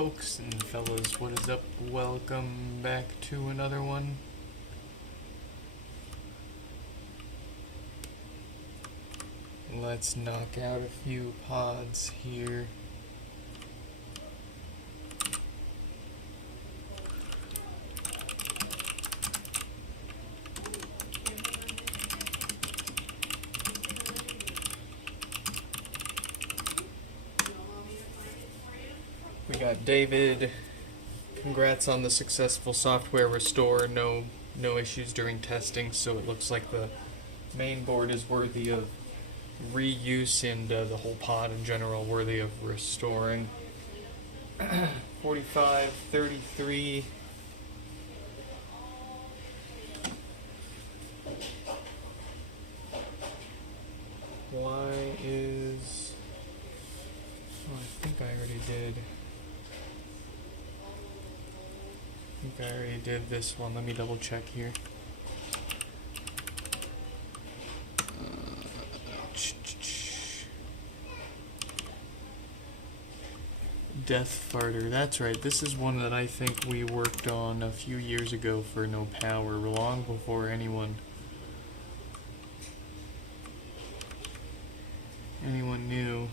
folks and fellas, what is up? Welcome back to another one. Let's knock out a few pods here. We got David. Congrats on the successful software restore. No issues during testing, so it looks like the main board is worthy of reuse and the whole pod in general worthy of restoring. 45, 33. Why is... Oh, I think I already did. This one. Let me double check here. Death Farter. That's right. This is one that I think we worked on a few years ago for no power, long before anyone knew.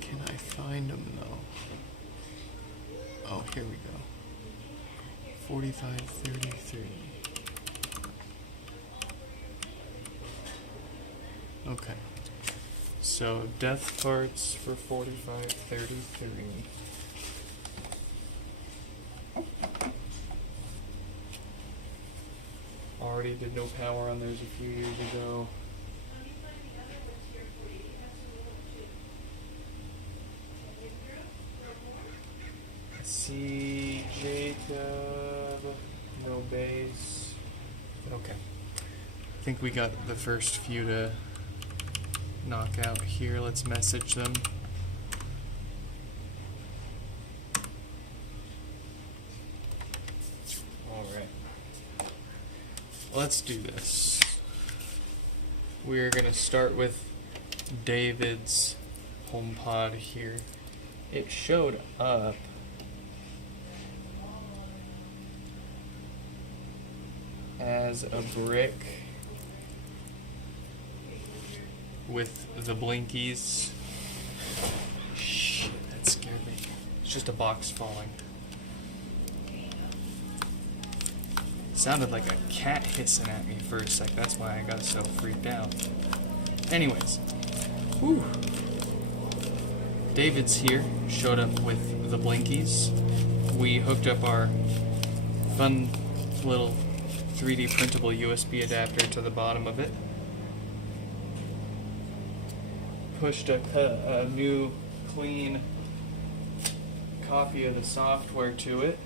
Can I find them though? Oh, here we go. 45, 33. Okay. So, death parts for 45, 33. Already did no power on theirs a few years ago. See Jacob, no base. Okay. I think we got the first few to knock out here. Let's message them. Alright. Let's do this. We're going to start with David's HomePod here. It showed up as a brick with the blinkies. Shit, that scared me. It's just a box falling. Sounded like a cat hissing at me for a sec. That's why I got so freaked out. Anyways. Whew. David's here. Showed up with the blinkies. We hooked up our fun little 3D printable USB adapter to the bottom of it. Pushed a new clean copy of the software to it.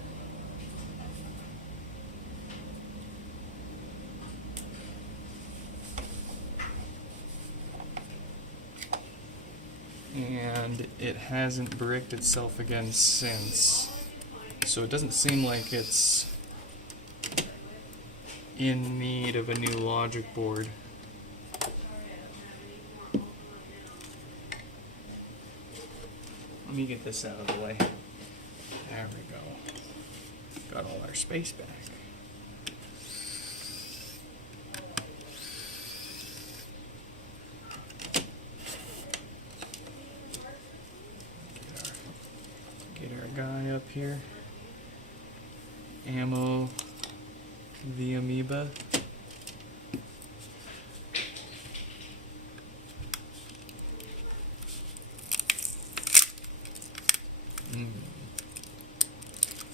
And it hasn't bricked itself again since. So it doesn't seem like it's in need of a new logic board. Let me get this out of the way. There we go. Got all our space back. Get our guy up here. Ammo the amoeba.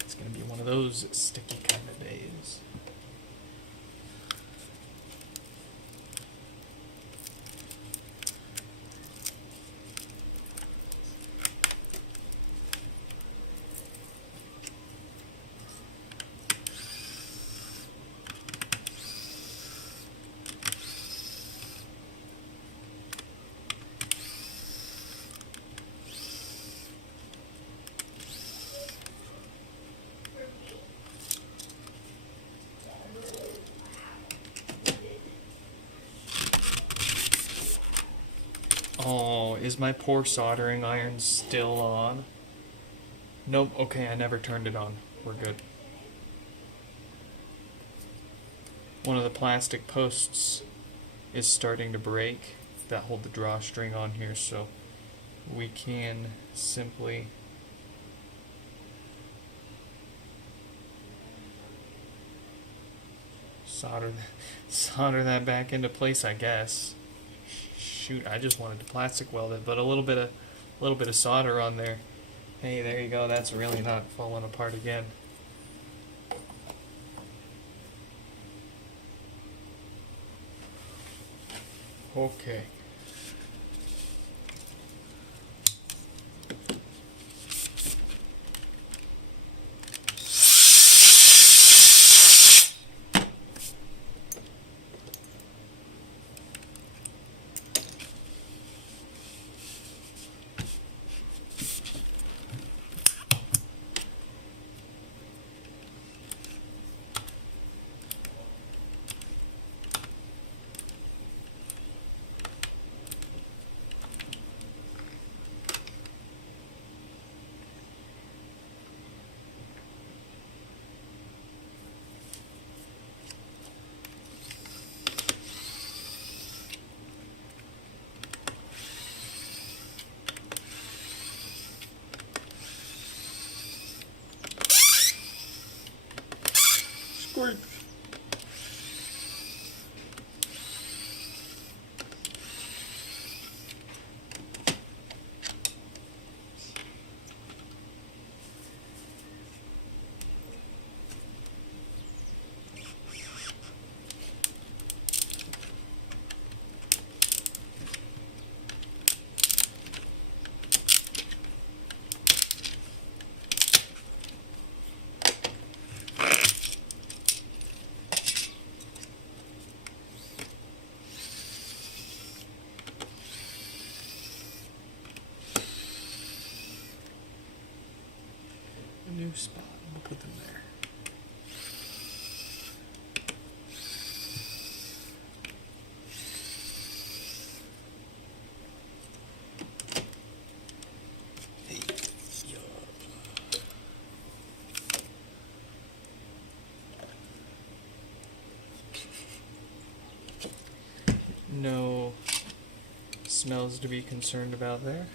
It's gonna be one of those sticky kind of days. Is my poor soldering iron still on? Nope, okay, I never turned it on. We're good. One of the plastic posts is starting to break that hold the drawstring on here, so we can simply solder that back into place, I guess. Shoot, I just wanted to plastic weld it, but a little bit of solder on there. Hey, there you go. That's really not falling apart again. Okay. Squirt. New spot. We'll put them there. No smells to be concerned about there.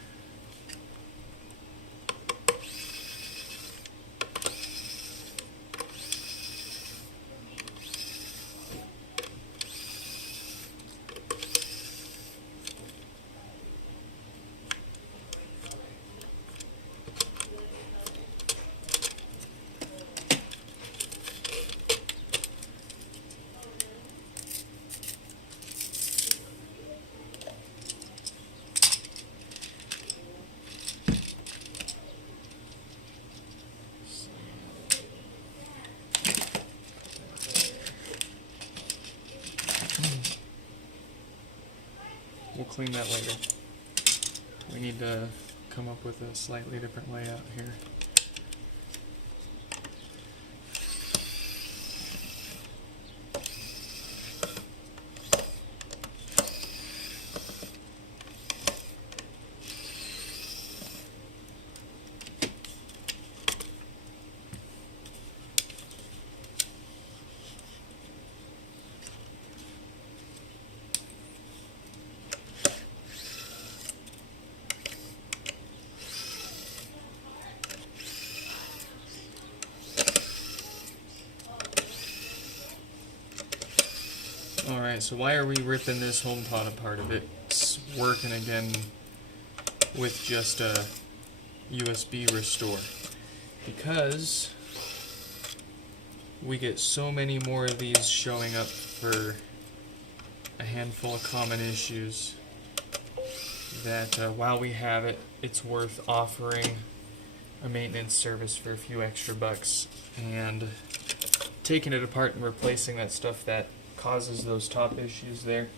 We'll clean that later. We need to come up with a slightly different layout here. Alright, so why are we ripping this HomePod apart if it's working again with just a USB restore? Because we get so many more of these showing up for a handful of common issues that while we have it, it's worth offering a maintenance service for a few extra bucks and taking it apart and replacing that stuff that causes those top issues there.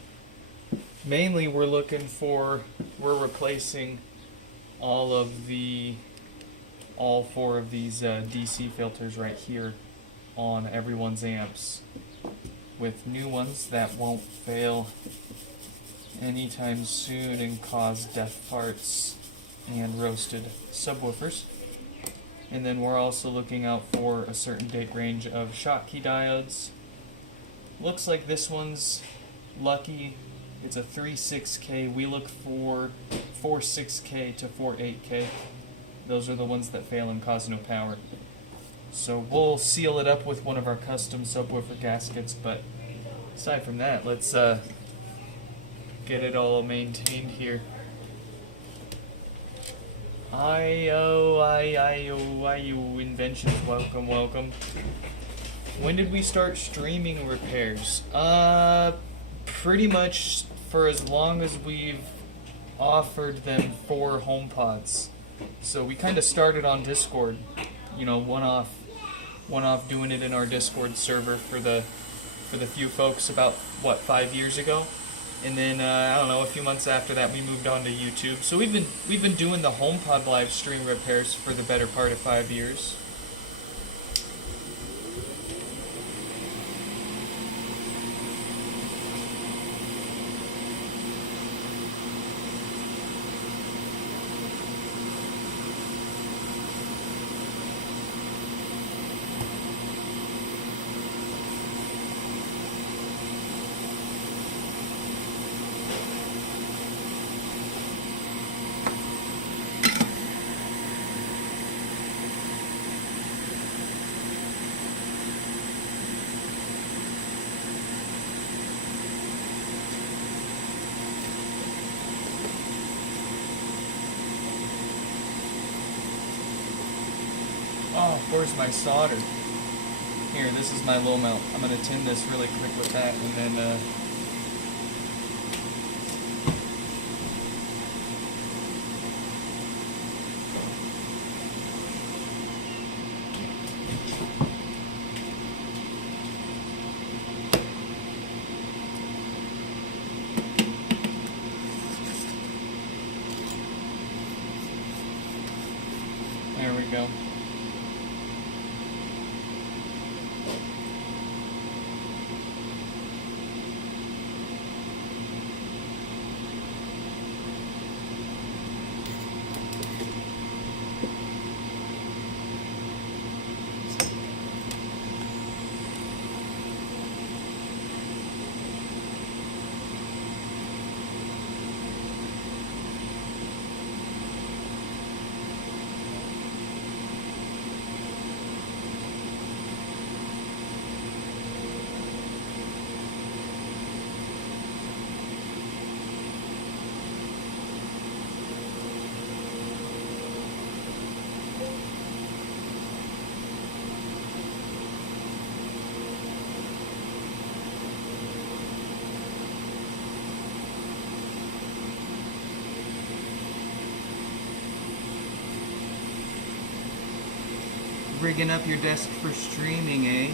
Mainly we're replacing all four of these DC filters right here on everyone's amps with new ones that won't fail anytime soon and cause death parts and roasted subwoofers. And then we're also looking out for a certain date range of Schottky diodes. Looks like this one's lucky. It's a 3.6K. We look for 4.6K to 4.8K. Those are the ones that fail and cause no power. So we'll seal it up with one of our custom subwoofer gaskets, but aside from that, let's get it all maintained here. I-O, inventions, welcome, welcome. When did we start streaming repairs? Pretty much for as long as we've offered them for HomePods. So we kind of started on Discord, you know, one off doing it in our Discord server for the few folks about, what, 5 years ago? And then, I don't know, a few months after that we moved on to YouTube. So we've been doing the HomePod live stream repairs for the better part of 5 years. Oh, where's my solder? Here, this is my low melt. I'm going to tin this really quick with that, and then, there we go. Rigging up your desk for streaming, eh?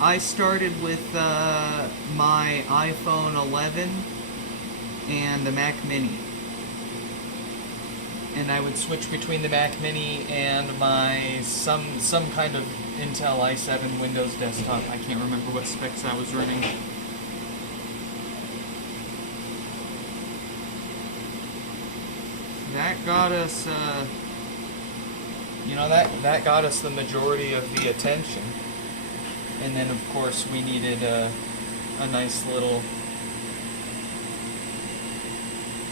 I started with my iPhone 11 and the Mac Mini. And I would switch between the Mac Mini and my some kind of Intel i7 Windows desktop. I can't remember what specs I was running. That got us, you know, that got us the majority of the attention. And then, of course, we needed a nice little,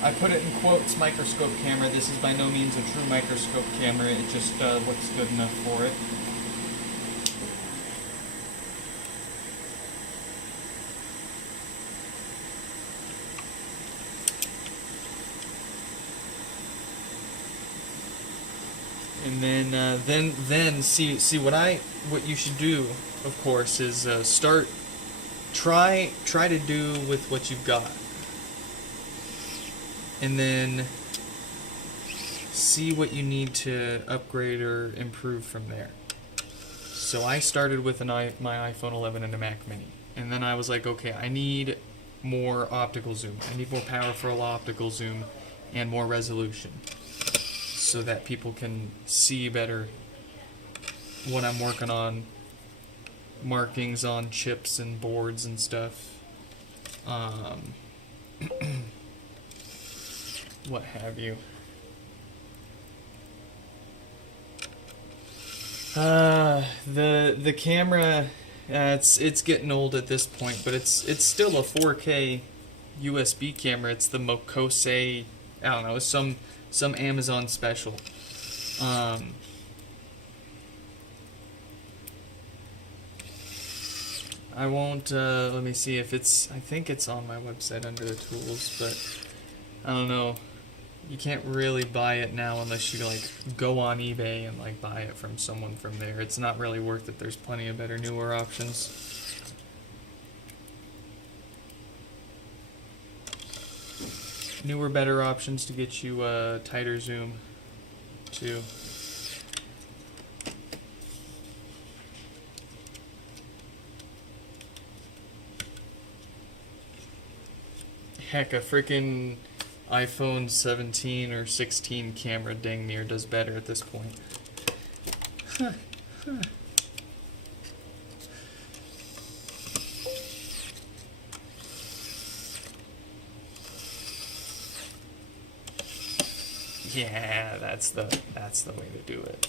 I put it in quotes, microscope camera. This is by no means a true microscope camera. It just looks good enough for it. And then see what you should do, of course, is try to do with what you've got, and then see what you need to upgrade or improve from there. So I started with my iPhone 11 and a Mac Mini, and then I was like, okay, I need more optical zoom. I need more powerful optical zoom and more resolution, so that people can see better what I'm working on markings on chips and boards and stuff. What have you. The camera, it's getting old at this point, but it's still a 4K USB camera. It's the Mokose, I don't know, some Amazon special. I won't, let me see if it's, I think it's on my website under the tools, but I don't know. You can't really buy it now unless you like go on eBay and like buy it from someone from there. It's not really worth it. There's plenty of better, newer options. Newer, better options to get you tighter zoom too. Heck, a freaking iPhone 17 or 16 camera dang near does better at this point. Yeah, that's the way to do it.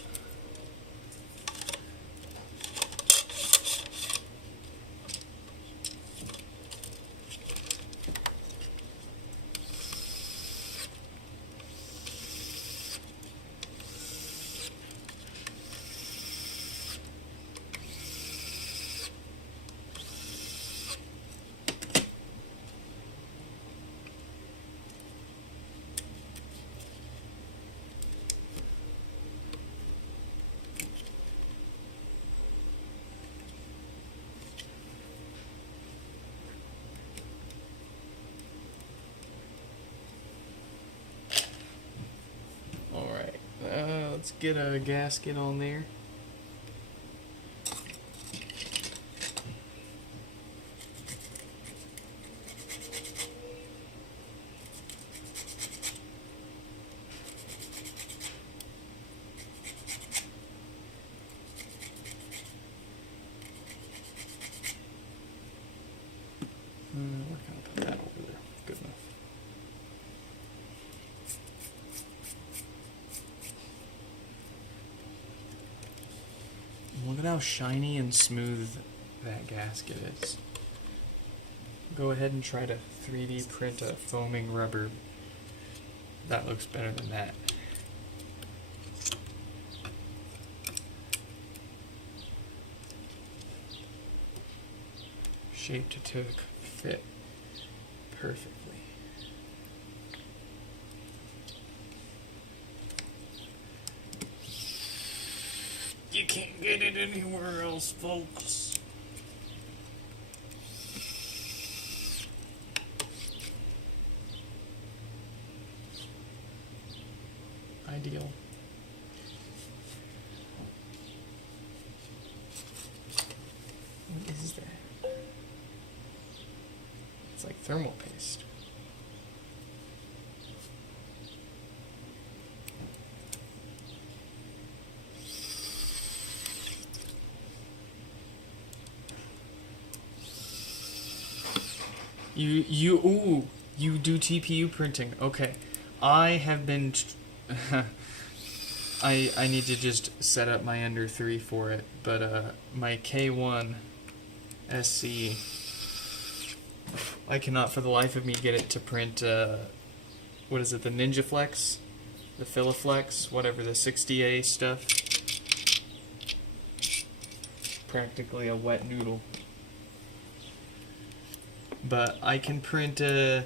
Let's get a gasket on there. We're gonna put that over there. Good enough. Look at how shiny and smooth that gasket is. Go ahead and try to 3D print a foaming rubber. That looks better than that. Shaped to fit perfectly. You can't get it anywhere else, folks. Ideal. What is that? It's like thermal paste. You do TPU printing. Okay. I have been I need to just set up my Ender 3 for it, but my K1 SC, I cannot for the life of me get it to print what is it, the Ninja Flex? The Filaflex, whatever, the 60A stuff. Practically a wet noodle. But I can print the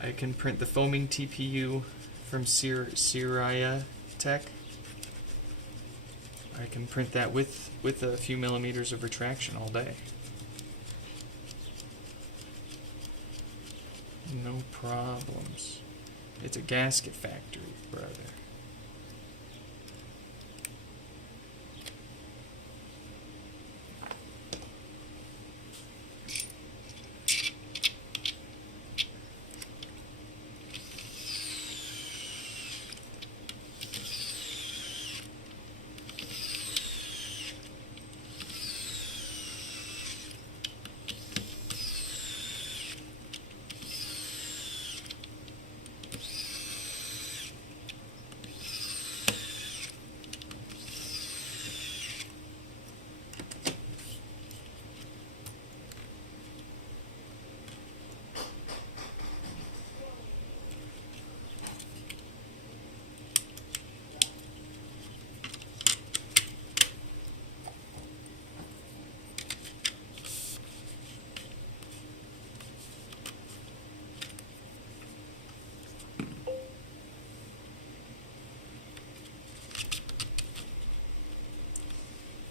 foaming TPU from Siraya Tech. I can print that with a few millimeters of retraction all day. No problems. It's a gasket factory, brother.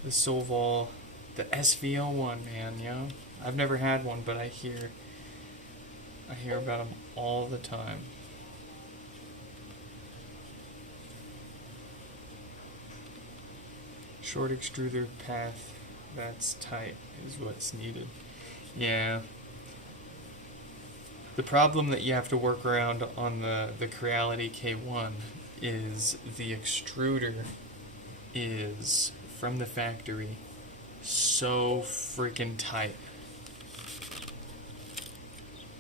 the Solval, the SVO one, man, I've never had one, but I hear about them all the time. Short extruder path that's tight is what's needed. Yeah. The problem that you have to work around on the Creality K1 is the extruder is, from the factory, so freaking tight.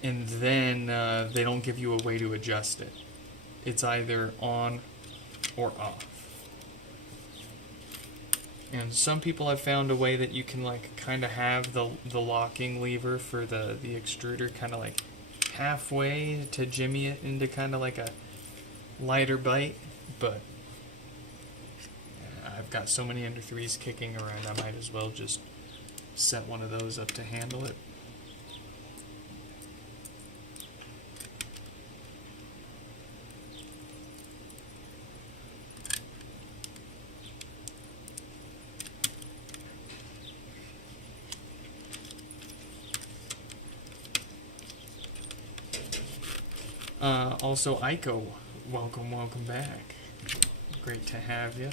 And then they don't give you a way to adjust it. It's either on or off. And some people have found a way that you can like kind of have the locking lever for the extruder kind of like halfway to jimmy it into kind of like a lighter bite, but I've got so many under 3s kicking around, I might as well just set one of those up to handle it. Also, Aiko, welcome back. Great to have you.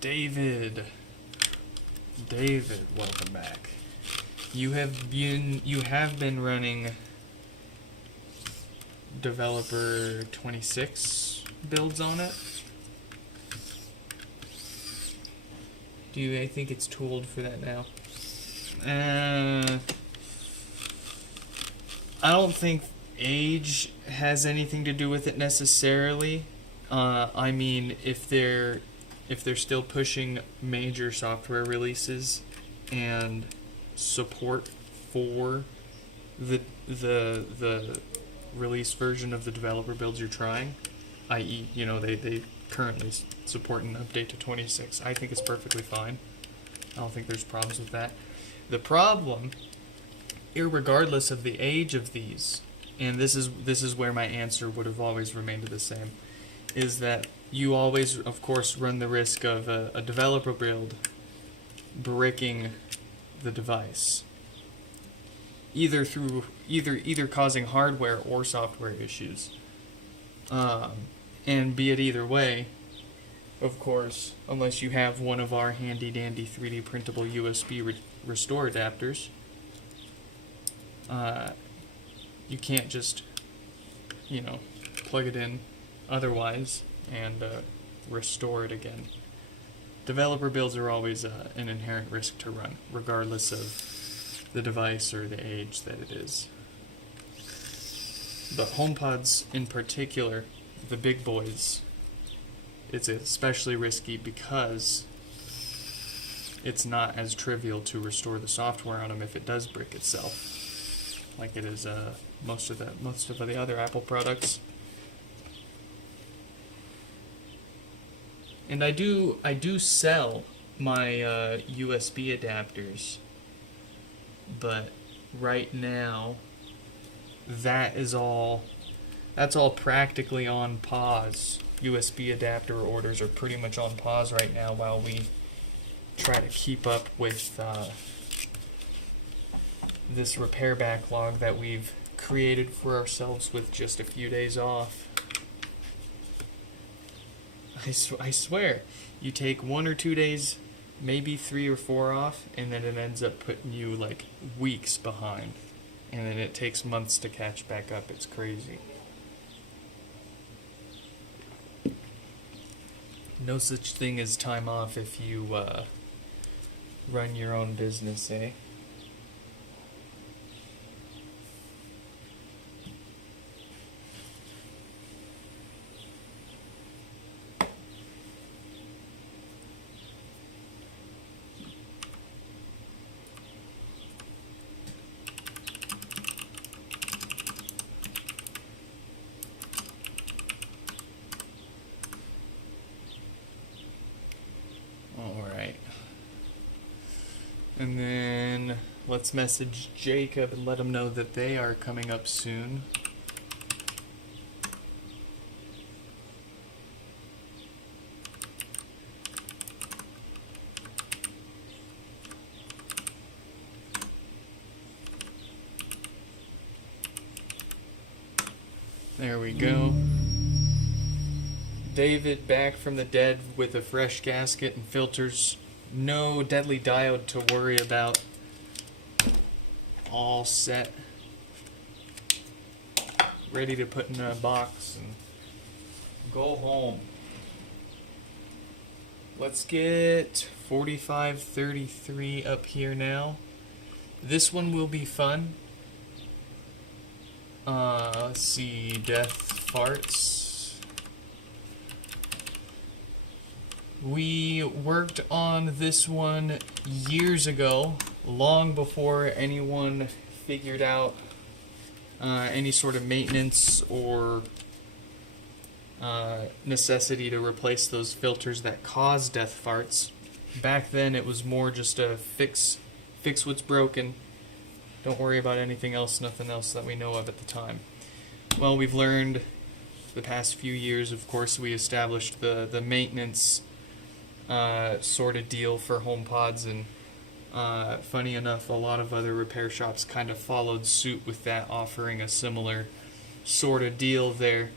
David, welcome back. You have been running Developer 26 builds on it. I think it's tooled for that now? I don't think age has anything to do with it necessarily. I mean, if they're still pushing major software releases and support for the release version of the developer builds you're trying, i.e., they currently support an update to 26, I think it's perfectly fine. I don't think there's problems with that. The problem, irregardless of the age of these, and this is where my answer would have always remained the same, is that you always, of course, run the risk of a developer build breaking the device, either causing hardware or software issues, and be it either way, of course, unless you have one of our handy dandy 3D printable USB restore adapters. You can't just, plug it in otherwise and restore it again. Developer builds are always an inherent risk to run, regardless of the device or the age that it is. But HomePods in particular, the big boys, it's especially risky because it's not as trivial to restore the software on them if it does brick itself, like it is most of the other Apple products. And I do sell my USB adapters, but right now that's all practically on pause. USB adapter orders are pretty much on pause right now while we try to keep up with this repair backlog that we've created for ourselves with just a few days off. I swear, you take 1 or 2 days, maybe 3 or 4 off, and then it ends up putting you like weeks behind, and then it takes months to catch back up. It's crazy. No such thing as time off if you run your own business, eh? And then let's message Jacob and let him know that they are coming up soon. There we go. David back from the dead with a fresh gasket and filters. No deadly diode to worry about. All set. Ready to put in a box and go home. Let's get 4533 up here now. This one will be fun. Let's see, death farts. We worked on this one years ago, long before anyone figured out any sort of maintenance or necessity to replace those filters that cause death farts. Back then it was more just a fix what's broken. Don't worry about anything else, nothing else that we know of at the time. Well, we've learned the past few years, of course, we established the maintenance sort of deal for HomePods, and funny enough, a lot of other repair shops kind of followed suit with that, offering a similar sort of deal there.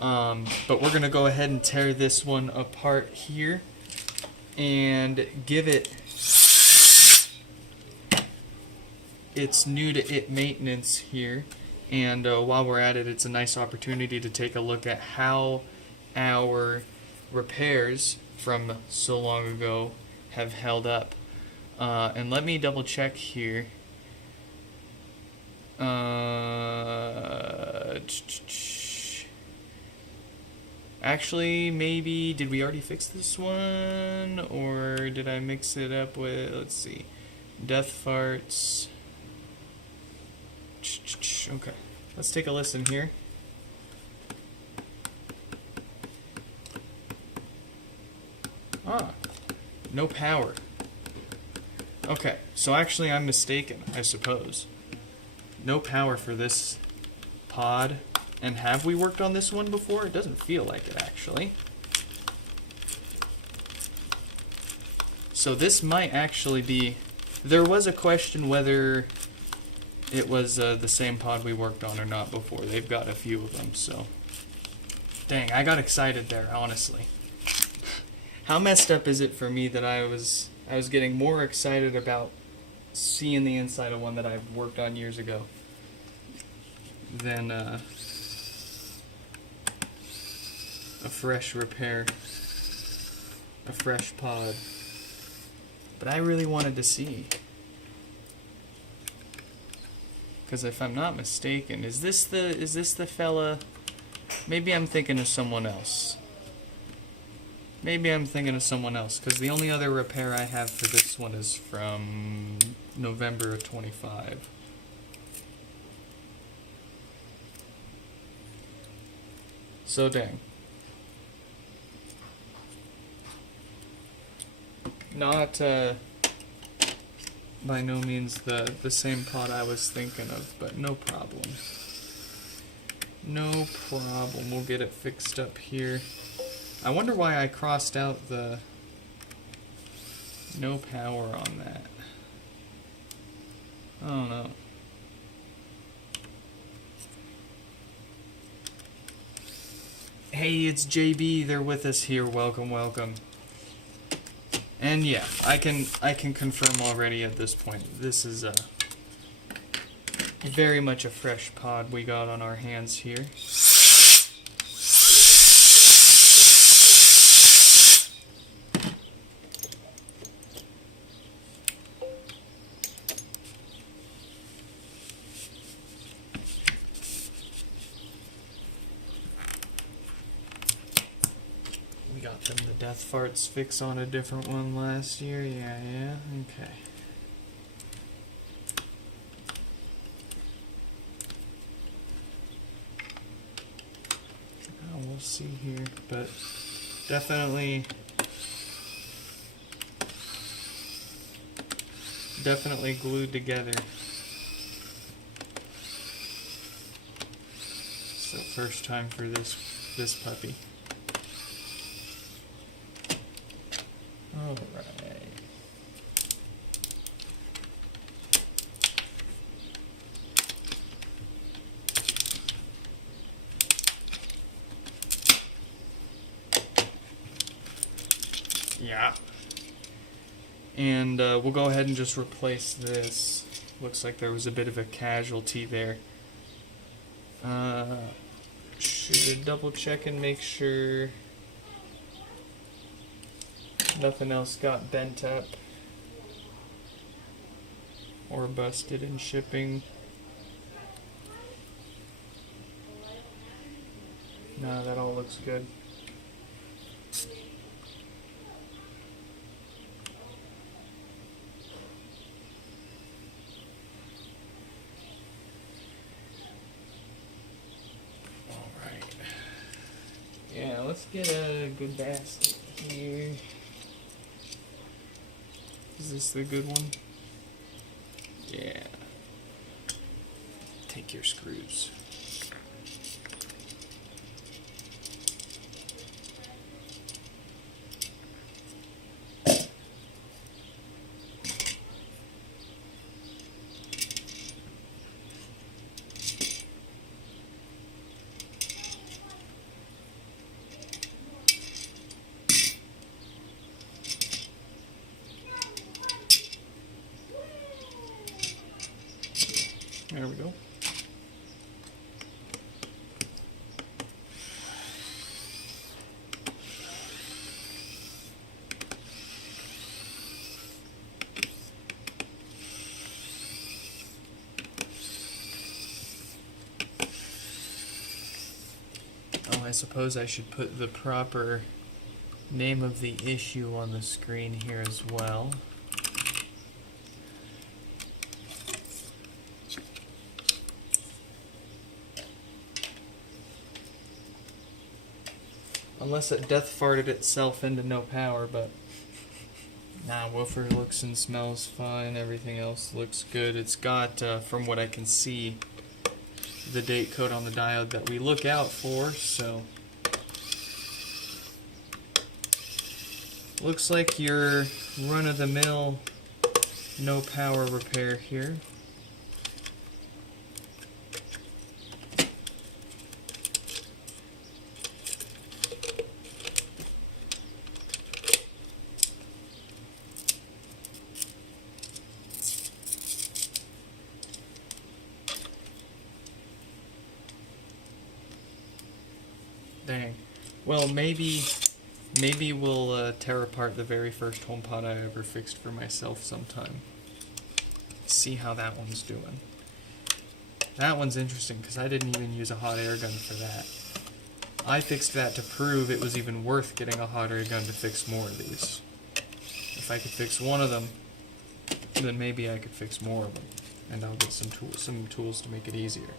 But we're going to go ahead and tear this one apart here and give it its new to it maintenance here. And while we're at it, it's a nice opportunity to take a look at how our repairs from so long ago have held up. And let me double check here. Actually, maybe, did we already fix this one? Or did I mix it up with, let's see, death farts. Okay, let's take a listen here. No power. Okay, so actually I'm mistaken, I suppose. No power for this pod. And have we worked on this one before? It doesn't feel like it, actually. So this might actually be... There was a question whether it was the same pod we worked on or not before. They've got a few of them, so... Dang, I got excited there, honestly. How messed up is it for me that I was getting more excited about seeing the inside of one that I've worked on years ago than a fresh repair, a fresh pod. But I really wanted to see, because if I'm not mistaken, is this the fella? Maybe I'm thinking of someone else. Maybe I'm thinking of someone else, because the only other repair I have for this one is from November of 25. So dang. Not by no means the same pod I was thinking of, but no problem. No problem. We'll get it fixed up here. I wonder why I crossed out the no power on that. I don't know. Hey, it's JB. They're with us here. Welcome, welcome. And yeah, I can confirm already at this point. This is very much a fresh pod we got on our hands here. We got them the death farts fix on a different one last year. Yeah, okay. We'll see here, but definitely glued together. So first time for this puppy. All right. Yeah. And we'll go ahead and just replace this. Looks like there was a bit of a casualty there. Should double check and make sure nothing else got bent up or busted in shipping. No, that all looks good. Alright. Yeah, let's get a good basket here. Is this the good one? Yeah. Take your screws. There we go. Oh, I suppose I should put the proper name of the issue on the screen here as well. Unless it death farted itself into no power, but nah, woofer looks and smells fine, everything else looks good. It's got, from what I can see, the date code on the diode that we look out for, so looks like your run-of-the-mill no power repair here. Dang. Well, maybe we'll tear apart the very first HomePod I ever fixed for myself sometime. See how that one's doing. That one's interesting because I didn't even use a hot air gun for that. I fixed that to prove it was even worth getting a hot air gun to fix more of these. If I could fix one of them, then maybe I could fix more of them, and I'll get some tools to make it easier.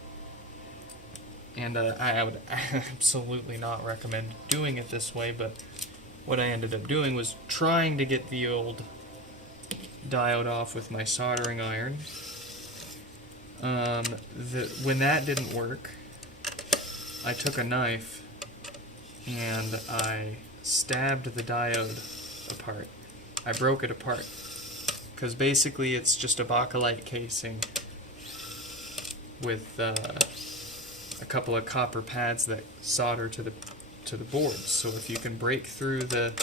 And I would absolutely not recommend doing it this way, but what I ended up doing was trying to get the old diode off with my soldering iron. When that didn't work, I took a knife and I stabbed the diode apart. I broke it apart, because basically it's just a bakelite casing with a couple of copper pads that solder to the boards. So if you can break through the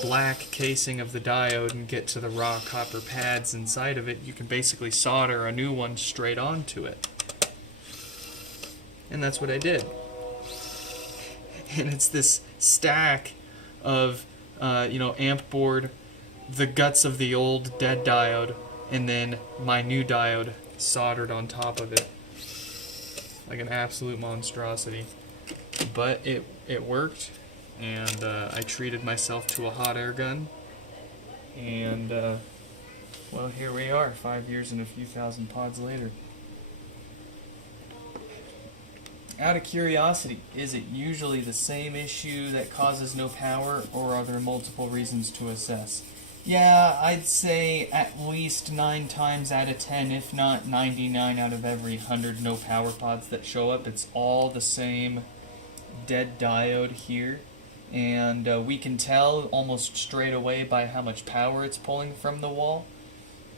black casing of the diode and get to the raw copper pads inside of it, you can basically solder a new one straight onto it. And that's what I did. And it's this stack of amp board, the guts of the old dead diode, and then my new diode soldered on top of it. Like an absolute monstrosity. But it worked, and I treated myself to a hot air gun, and well, here we are, 5 years and a few thousand pods later. Out of curiosity, is it usually the same issue that causes no power, or are there multiple reasons to assess? Yeah, I'd say at least 9 times out of 10, if not 99 out of every 100 no power pods that show up, it's all the same dead diode here. And we can tell almost straight away by how much power it's pulling from the wall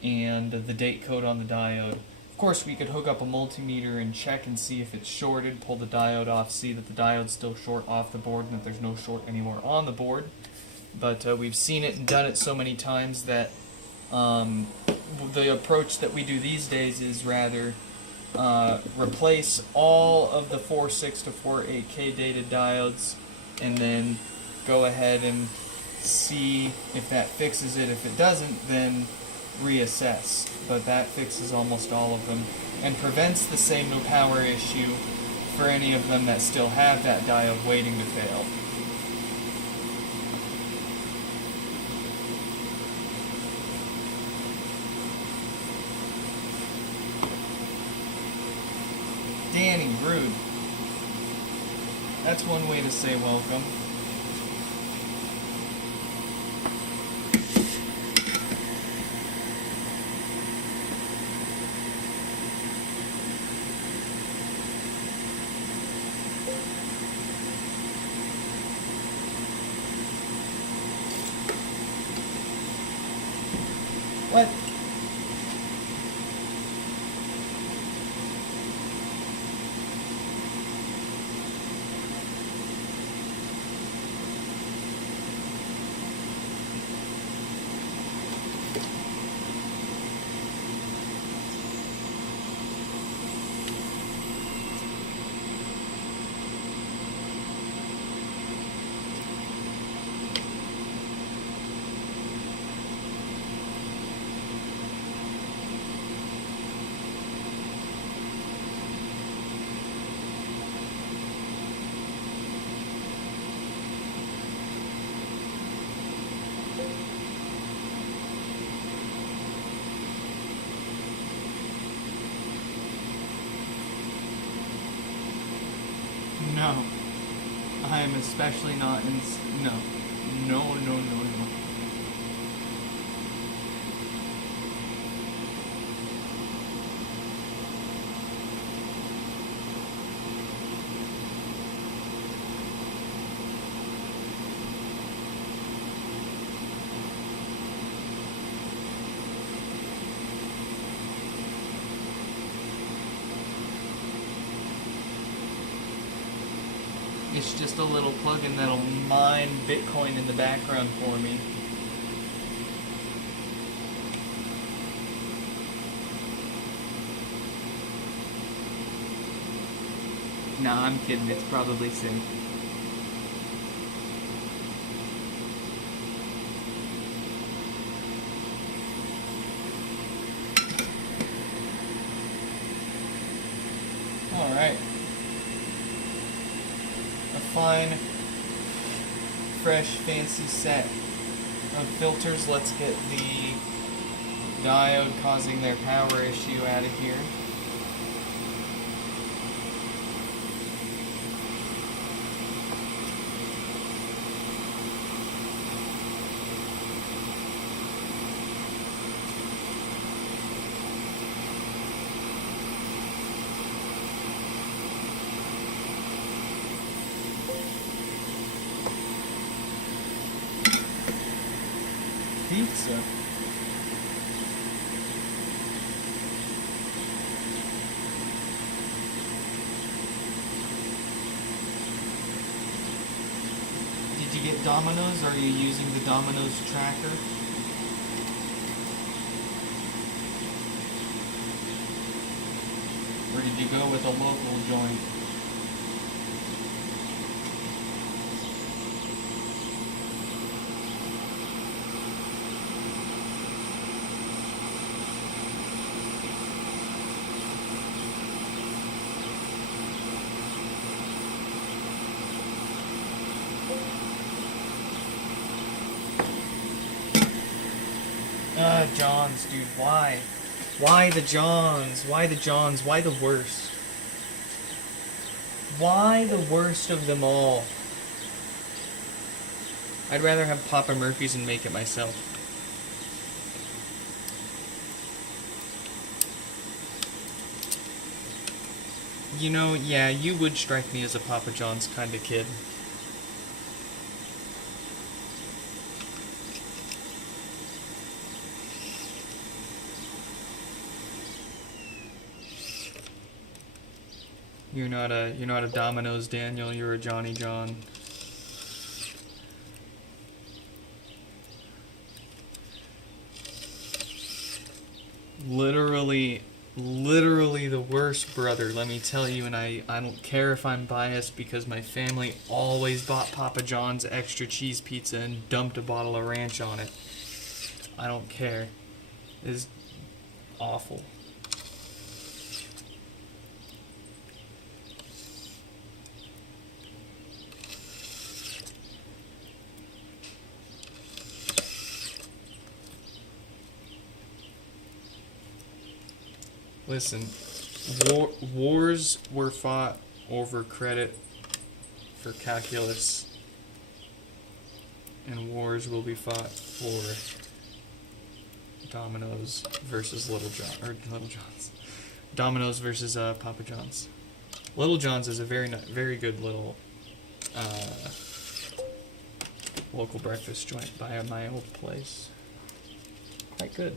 and the date code on the diode. Of course, we could hook up a multimeter and check and see if it's shorted, pull the diode off, see that the diode's still short off the board and that there's no short anymore on the board. but we've seen it and done it so many times that the approach that we do these days is rather replace all of the 4.6 to 4.8K data diodes and then go ahead and see if that fixes it. If it doesn't, then reassess. But that fixes almost all of them and prevents the same no power issue for any of them that still have that diode waiting to fail. Danny, rude. That's one way to say welcome. What? No. I am especially not in... No. No, no, no, no. It's just a little plugin that'll mine Bitcoin in the background for me. Nah, I'm kidding. It's probably safe. Alright. Fine, fresh, fancy set of filters. Let's get the diode causing their power issue out of here. Pizza. Did you get Domino's? Are you using the Domino's tracker? Or did you go with a local joint? Johns, dude, why? Why the Johns? Why the Johns? Why the worst? Why the worst of them all? I'd rather have Papa Murphy's and make it myself. You know, yeah, you would strike me as a Papa John's kind of kid. You're not a Domino's Daniel, you're a Johnny John. Literally the worst, brother, let me tell you, and I don't care if I'm biased because my family always bought Papa John's extra cheese pizza and dumped a bottle of ranch on it. I don't care. It's awful. Listen, wars were fought over credit for calculus, and wars will be fought for Domino's versus Little John's. Domino's versus Papa John's. Little John's is a very good little local breakfast joint by my old place. Quite good.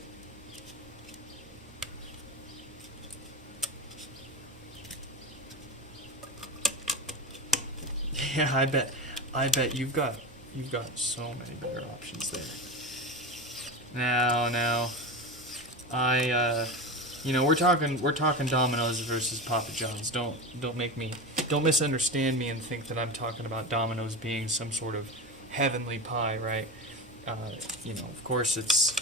Yeah, I bet you've got so many better options there. Now, we're talking Domino's versus Papa John's. Don't misunderstand me and think that I'm talking about Domino's being some sort of heavenly pie, right? Of course it's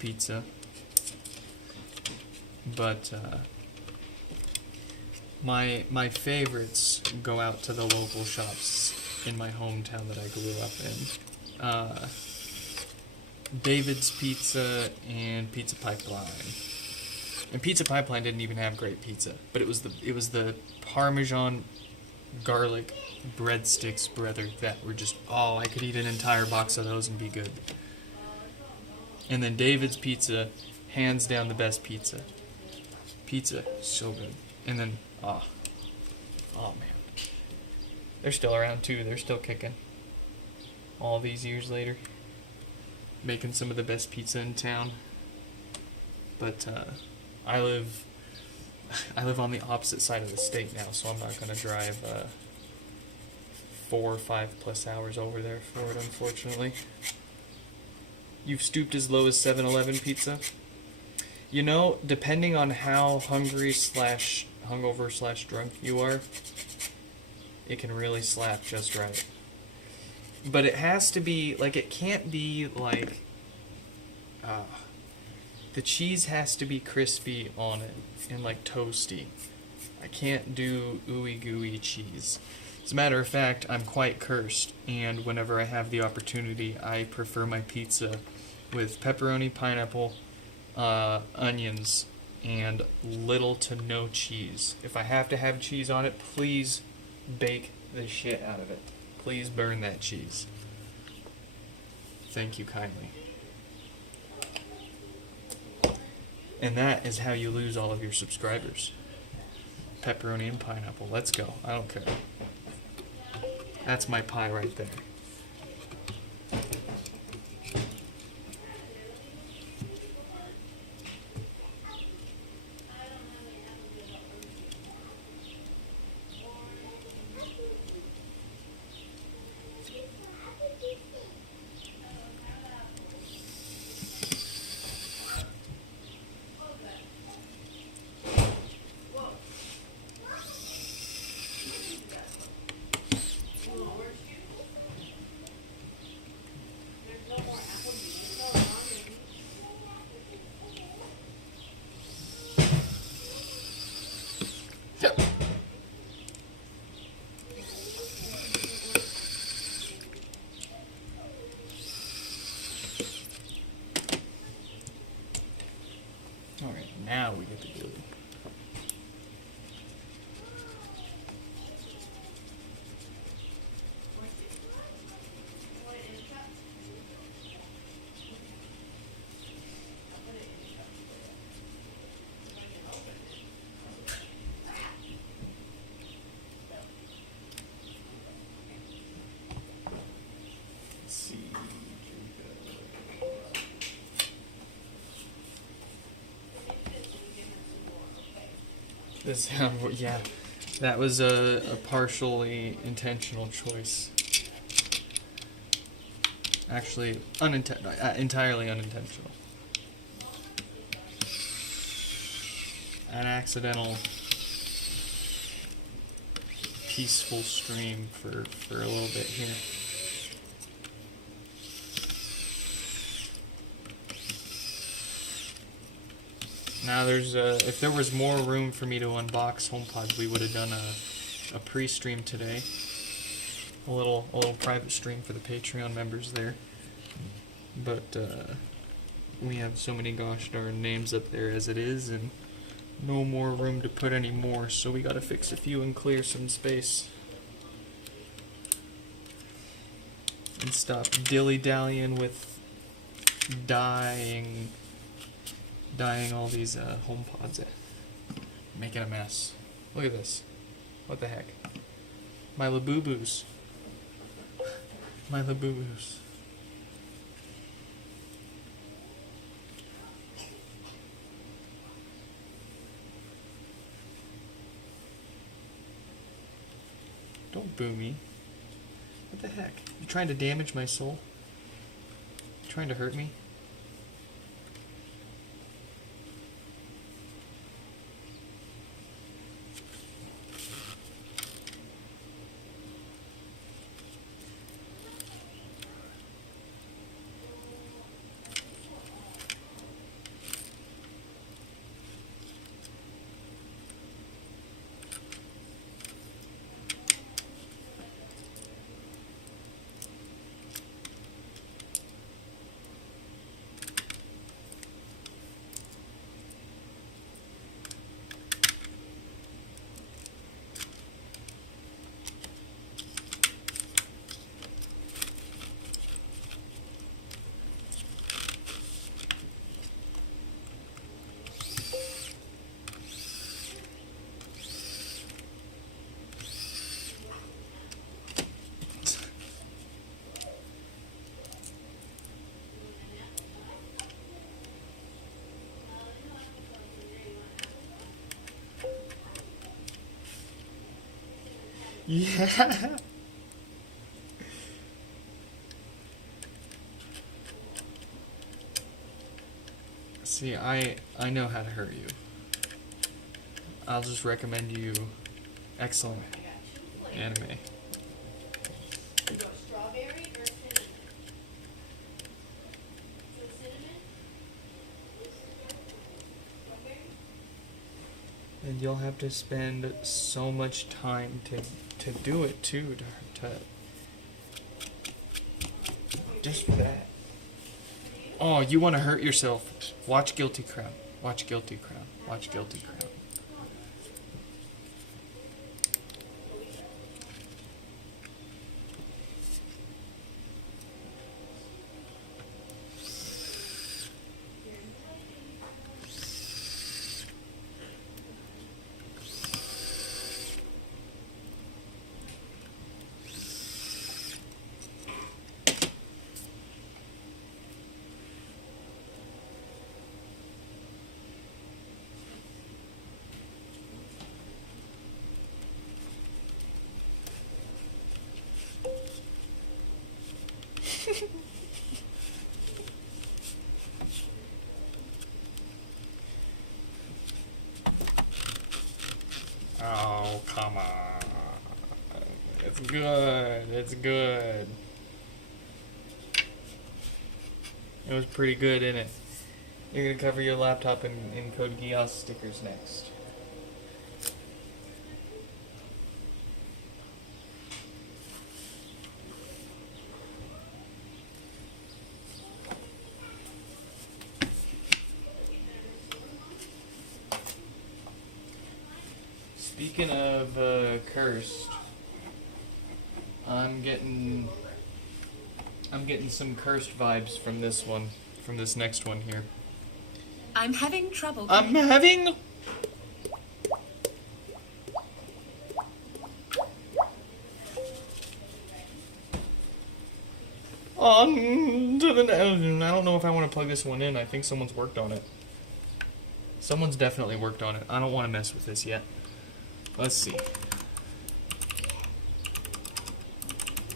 pizza, but my favorites go out to the local shops in my hometown that I grew up in. David's Pizza and Pizza Pipeline. And Pizza Pipeline didn't even have great pizza, but it was the Parmesan garlic breadsticks, brother, that were just, I could eat an entire box of those and be good. And then David's Pizza, hands down the best pizza. Pizza, so good. And then, oh man. They're still around too, they're still kicking. All these years later. Making some of the best pizza in town. But I live on the opposite side of the state now, so I'm not going to drive 4 or 5 plus hours over there for it, unfortunately. You've stooped as low as 7-Eleven pizza? Depending on how hungover/drunk you are, it can really slap just right. But it has to be, it can't be the cheese has to be crispy on it and toasty. I can't do ooey gooey cheese. As a matter of fact, I'm quite cursed, and whenever I have the opportunity, I prefer my pizza with pepperoni, pineapple, onions, and little to no cheese. If I have to have cheese on it, please bake the shit out of it. Please burn that cheese. Thank you kindly. And that is how you lose all of your subscribers. Pepperoni and pineapple. Let's go. I don't care. That's my pie right there. Now we get the glue. Let's see. Yeah, that was a partially intentional choice. Actually, entirely unintentional. An accidental peaceful stream for a little bit here. Now there's if there was more room for me to unbox HomePods, we would have done a pre-stream today. A little private stream for the Patreon members there. But we have so many gosh darn names up there as it is, and no more room to put any more, so we gotta fix a few and clear some space. And stop dilly-dallying with dyeing all these HomePods. Making a mess. Look at this. What the heck? My Labubu's. My Labubu's. Don't boo me. What the heck? You trying to damage my soul? You trying to hurt me? Yeah. See, I know how to hurt you. I'll just recommend you excellent anime. And you'll have to spend so much time to do it too, to just for that. Oh, you want to hurt yourself? Watch Guilty Crown. Watch Guilty Crown. Watch Guilty Crown. Oh, come on. It's good. It's good. It was pretty good, innit? You're gonna cover your laptop in Code Geass stickers next. Speaking of cursed, I'm getting some cursed vibes from this one, from this next one here. I'm having trouble. I'm having on to the. I don't know if I want to plug this one in. I think someone's worked on it. Someone's definitely worked on it. I don't want to mess with this yet. Let's see.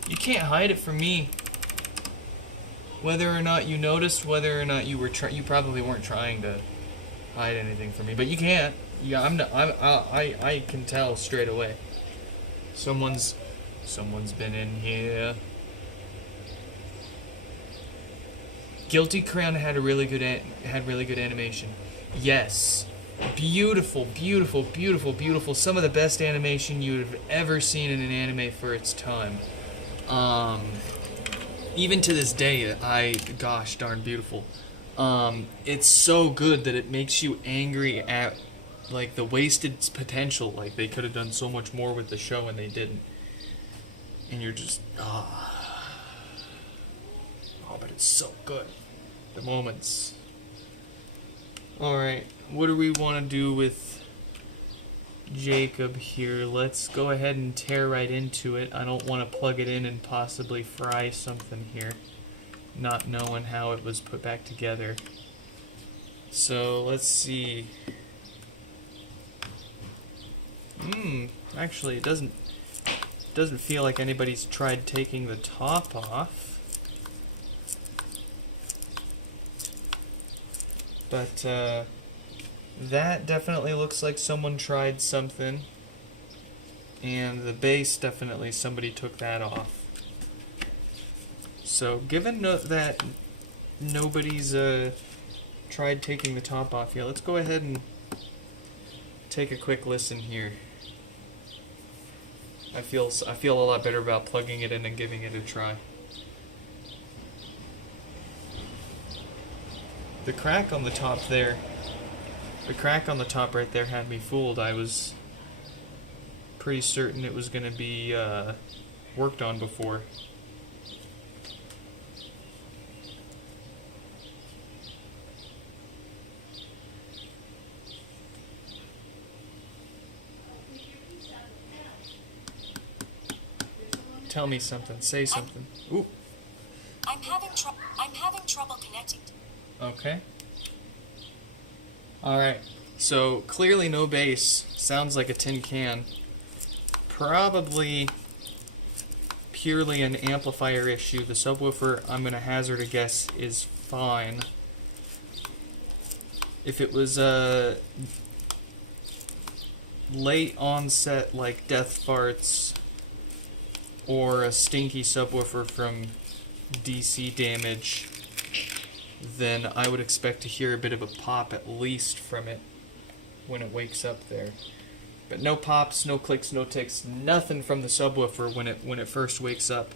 You can't hide it from me. whether or not you noticed, whether or not you were you probably weren't trying to hide anything from me, but you can't. Yeah, I can tell straight away. Someone's been in here. Guilty Crown had really good animation. Yes. Beautiful, beautiful, beautiful, beautiful. Some of the best animation you would have ever seen in an anime for its time. Even to this day, gosh darn beautiful. It's so good that it makes you angry at, like, the wasted potential. Like, they could have done so much more with the show and they didn't. And you're just, oh, but it's so good. The moments. Alright, what do we want to do with Jacob here? Let's go ahead and tear right into it. I don't want to plug it in and possibly fry something here, not knowing how it was put back together. So, let's see. Actually, it doesn't feel like anybody's tried taking the top off. But, that definitely looks like someone tried something. And the base, definitely somebody took that off. So, given that nobody's tried taking the top off yet, let's go ahead and take a quick listen here. I feel a lot better about plugging it in and giving it a try. The crack on the top there, the crack on the top right there had me fooled. I was pretty certain it was going to be worked on before. Tell me something. Say something. Ooh. I'm having trouble connecting. Okay. Alright. So, clearly no bass. Sounds like a tin can. Probably purely an amplifier issue. The subwoofer, I'm going to hazard a guess, is fine. If it was a late onset like death farts or a stinky subwoofer from DC damage, then I would expect to hear a bit of a pop at least from it when it wakes up there. But no pops, no clicks, no ticks, nothing from the subwoofer when it first wakes up.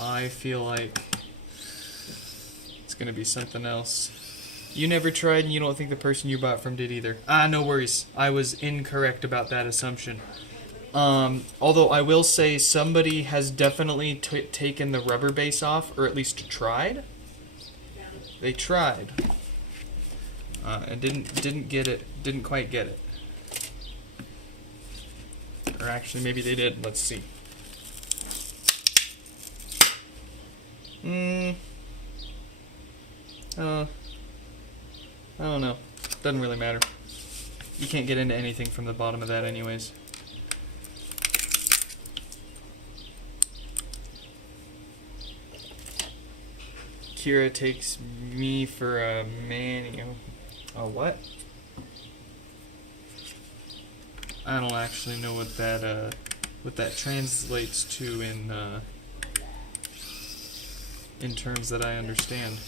I feel like it's gonna be something else. You never tried, and you don't think the person you bought from did either. No worries. I was incorrect about that assumption. Although I will say somebody has definitely taken the rubber base off, or at least tried. They tried. And didn't get it. Didn't quite get it. Or actually, maybe they did. Let's see. I don't know. Doesn't really matter. You can't get into anything from the bottom of that anyways. Kira takes me for a mani. A what? I don't actually know what that translates to in terms that I understand.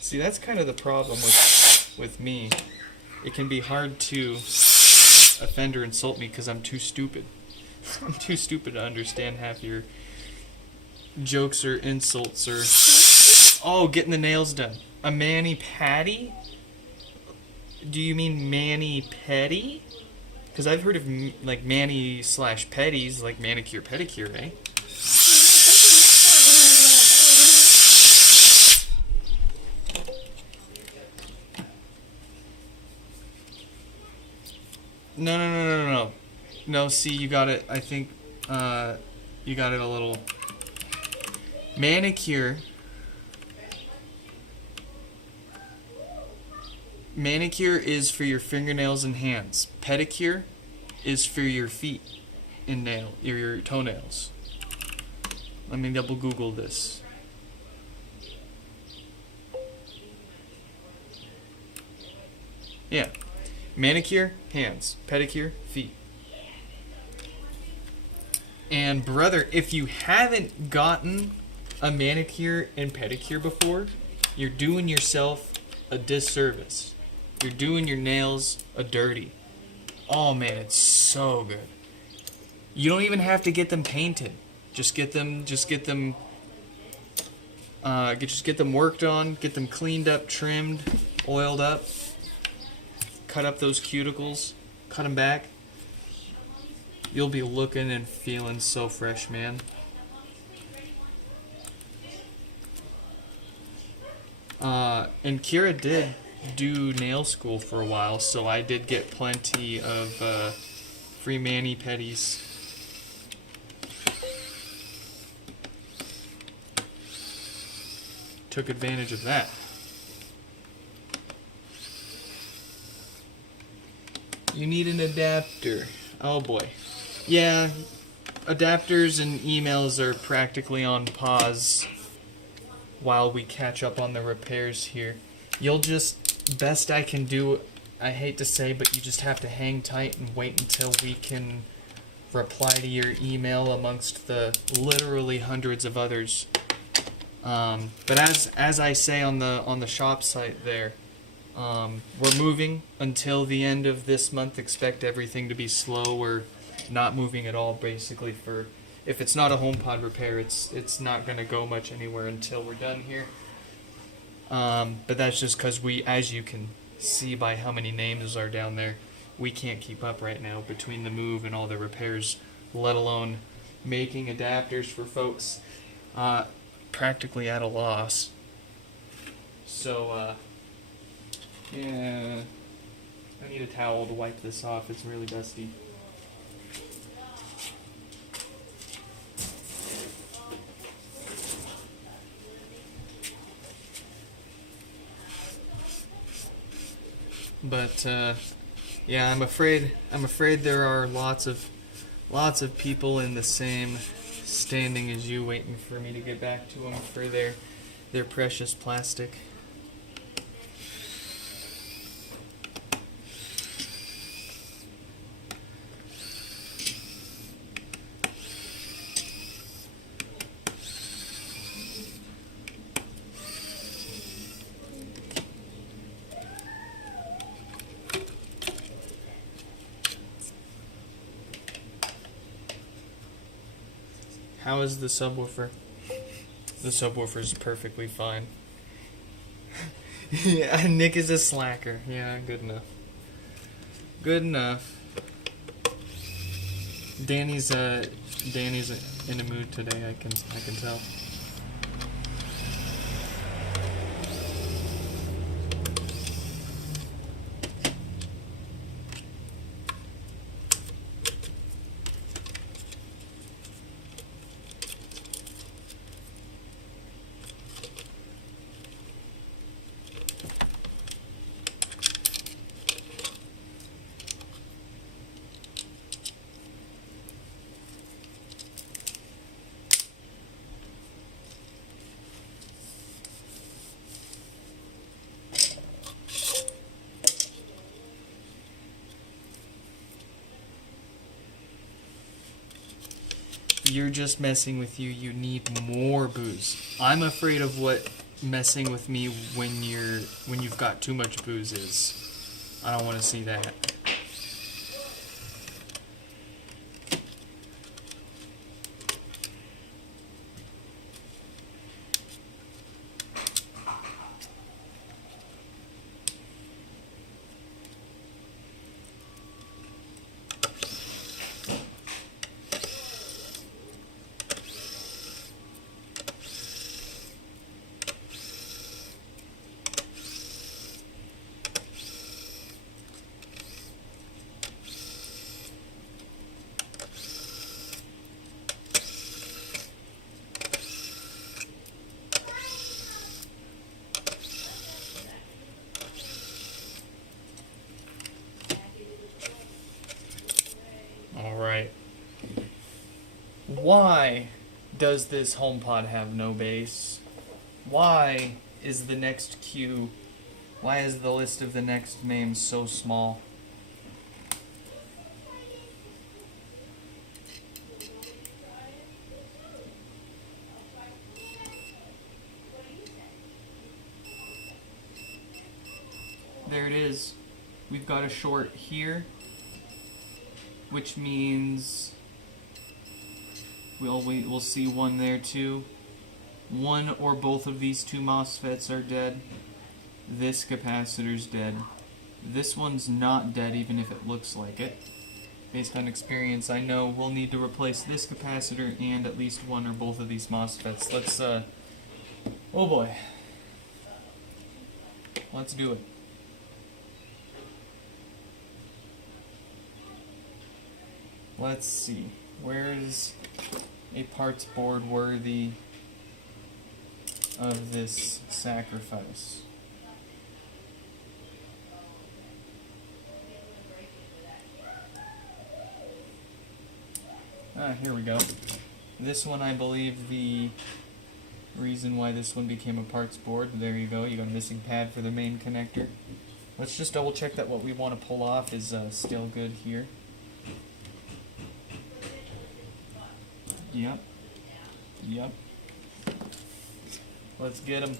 See, that's kind of the problem with me. It can be hard to offend or insult me because I'm too stupid. I'm too stupid to understand half your jokes or insults or... Oh, getting the nails done. A mani-pedi? Do you mean mani-pedi? Because I've heard of, like, mani/pedis, like manicure, pedicure, eh? No. No, see, you got it. I think you got it a little. Manicure. Manicure is for your fingernails and hands. Pedicure is for your feet and your toenails. Let me double Google this. Yeah. Manicure, hands. Pedicure, feet. And brother, if you haven't gotten a manicure and pedicure before, you're doing yourself a disservice. You're doing your nails a dirty. Oh man, it's so good. You don't even have to get them painted. Just get them worked on, get them cleaned up, trimmed, oiled up. Cut up those cuticles, cut them back. You'll be looking and feeling so fresh, man. And Kira did do nail school for a while, so I did get plenty of free mani-pedis. Took advantage of that. You need an adapter. Oh boy. Yeah, adapters and emails are practically on pause while we catch up on the repairs here. You'll just, best I can do, I hate to say, but you just have to hang tight and wait until we can reply to your email amongst the literally hundreds of others. But as I say on the shop site there, we're moving until the end of this month. Expect everything to be slow. We're not moving at all, basically. For if it's not a HomePod repair, it's not going to go much anywhere until we're done here. But that's just because we, as you can see by how many names are down there, we can't keep up right now between the move and all the repairs, let alone making adapters for folks. Practically at a loss. So, yeah, I need a towel to wipe this off. It's really dusty. But yeah, I'm afraid there are lots of people in the same standing as you, waiting for me to get back to them for their precious plastic. How is the subwoofer? The subwoofer's perfectly fine. Yeah, Nick is a slacker. Yeah, good enough. Good enough. Danny's in a mood today. I can tell. You're just messing with you. You need more booze. I'm afraid of what messing with me when you've got too much booze is. I don't want to see that. Why does this HomePod have no bass? Why is the next queue, why is the list of the next names so small? There it is. We've got a short here, which means we'll see one there too. One or both of these two MOSFETs are dead. This capacitor's dead. This one's not dead even if it looks like it. Based on experience, I know we'll need to replace this capacitor and at least one or both of these MOSFETs. Let's, oh boy. Let's do it. Let's see. Where's a parts board worthy of this sacrifice? Here we go. This one, I believe the reason why this one became a parts board. There you go. You got a missing pad for the main connector. Let's just double check that what we want to pull off is still good here. Yep. Yep. Let's get them.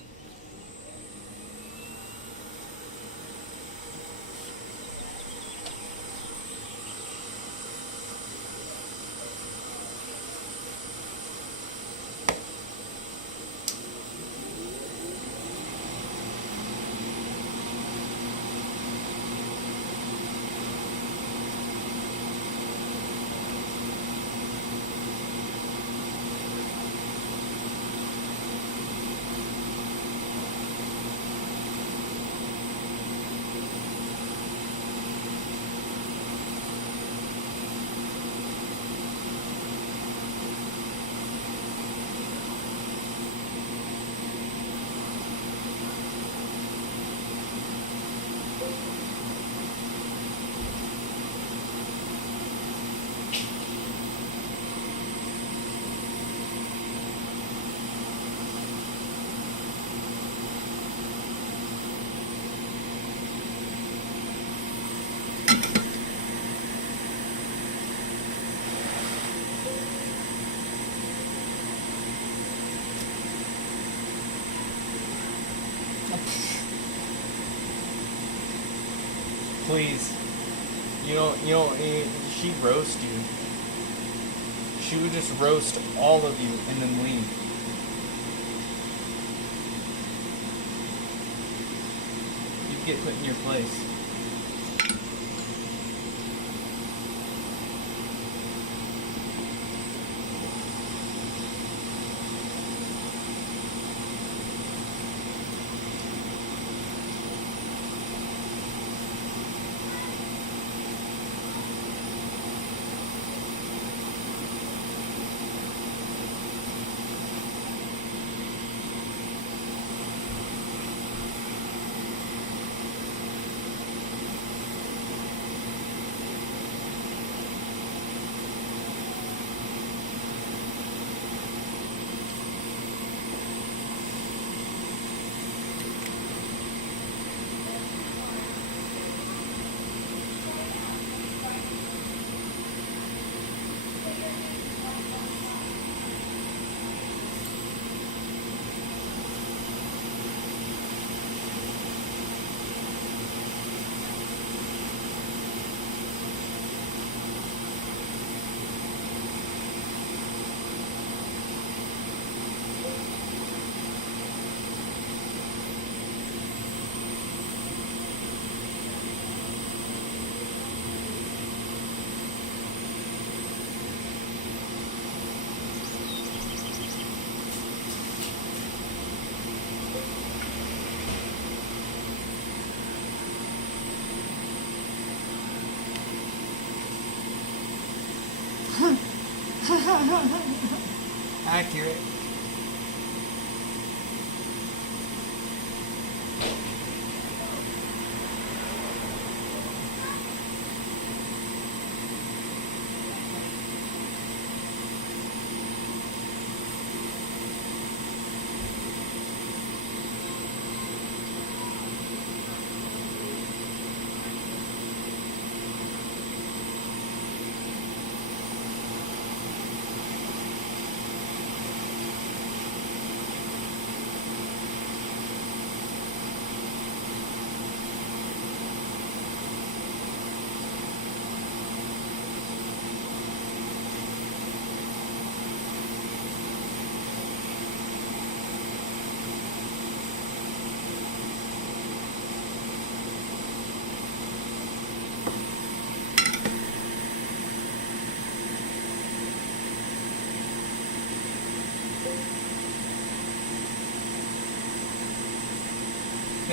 Please. She'd roast you. She would just roast all of you and then leave. You'd get put in your place. Accurate.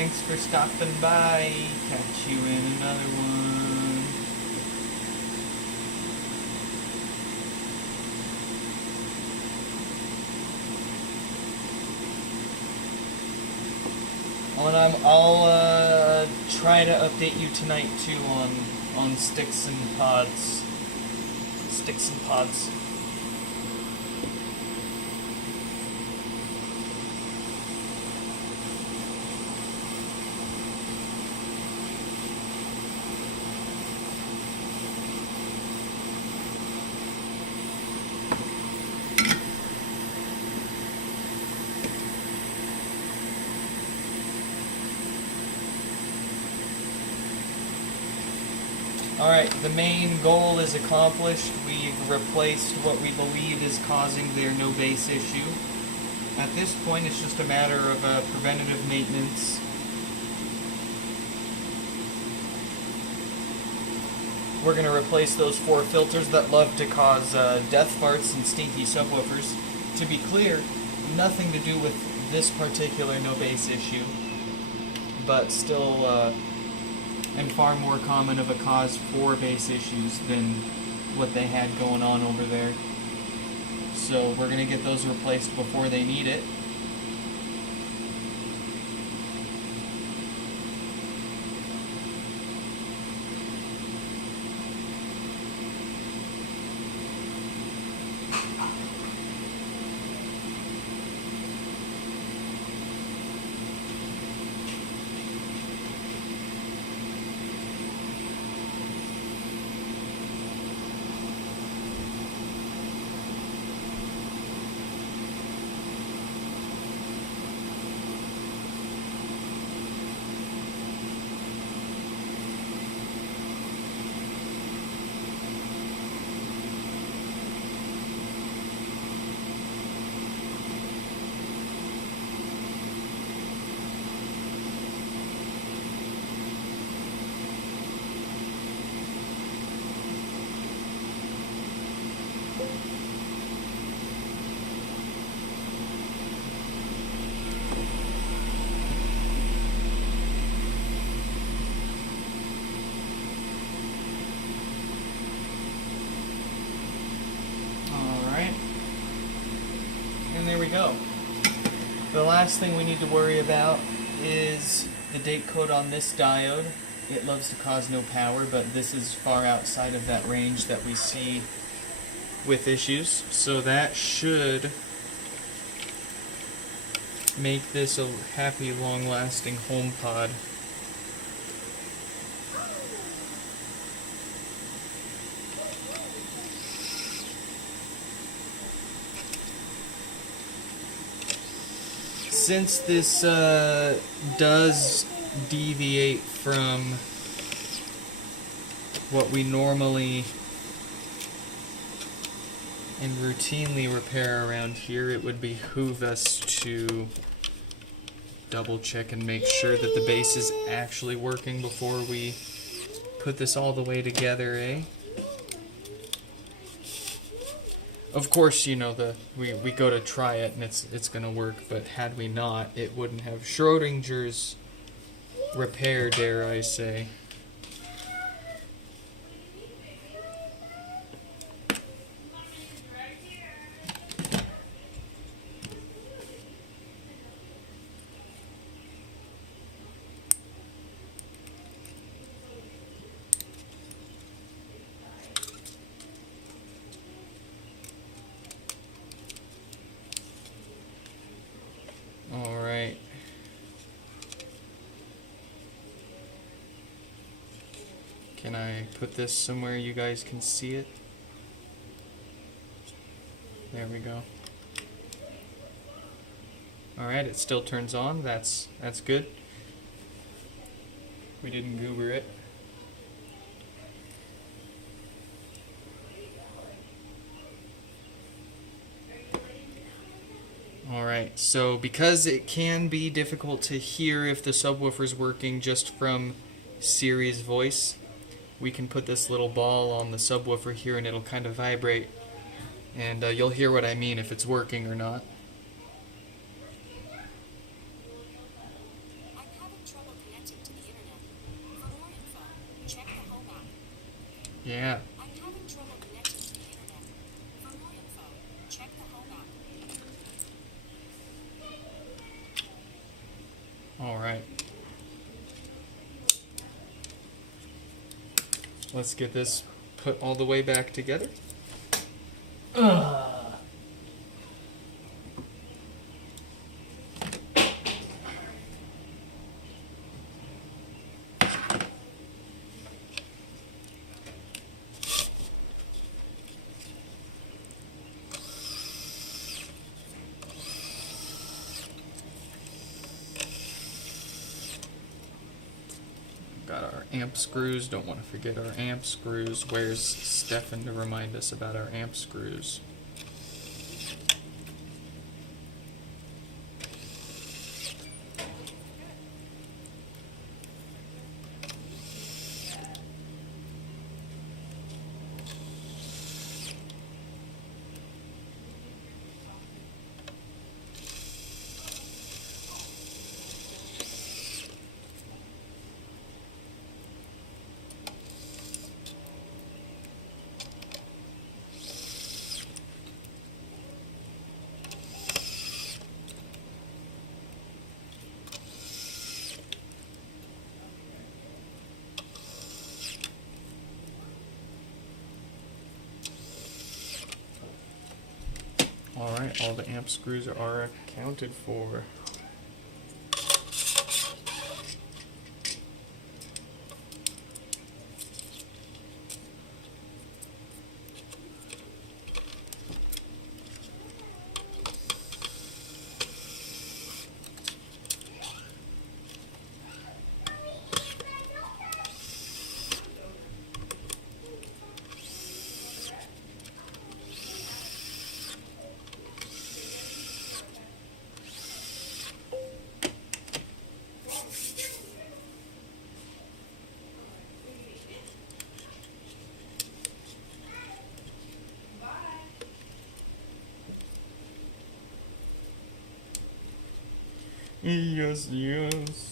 Thanks for stopping by. Catch you in another one. I'll try to update you tonight too on sticks and pods. Sticks and pods. Alright, the main goal is accomplished. We've replaced what we believe is causing their no bass issue. At this point, it's just a matter of preventative maintenance. We're going to replace those 4 filters that love to cause death farts and stinky subwoofers. To be clear, nothing to do with this particular no bass issue, but still and far more common of a cause for bass issues than what they had going on over there. So we're going to get those replaced before they need it. And there we go. The last thing we need to worry about is the date code on this diode. It loves to cause no power, but this is far outside of that range that we see with issues. So that should make this a happy, long-lasting HomePod. Since this does deviate from what we normally and routinely repair around here, it would behoove us to double check and make sure that the base is actually working before we put this all the way together, eh? Of course, you know, we go to try it and it's gonna work, but had we not, it wouldn't have Schrodinger's repair, dare I say. Alright. Can I put this somewhere you guys can see it? There we go. Alright, it still turns on. That's good. We didn't goober it. Alright, so because it can be difficult to hear if the subwoofer's working just from Siri's voice, we can put this little ball on the subwoofer here and it'll kind of vibrate, and you'll hear what I mean if it's working or not. I'm having trouble Yeah. I'm having trouble connecting to the internet. For more info, check the home app. All right. Let's get this put all the way back together. Got our amp screws. Don't want to forget our amp screws. Where's Stefan to remind us about our amp screws? Alright, all the amp screws are accounted for. Yes, yes.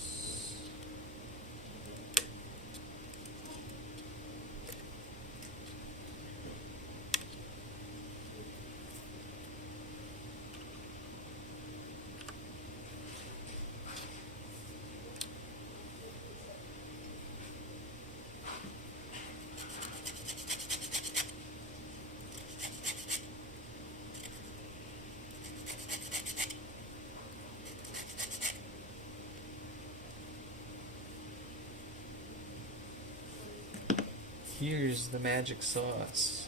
Here's the magic sauce.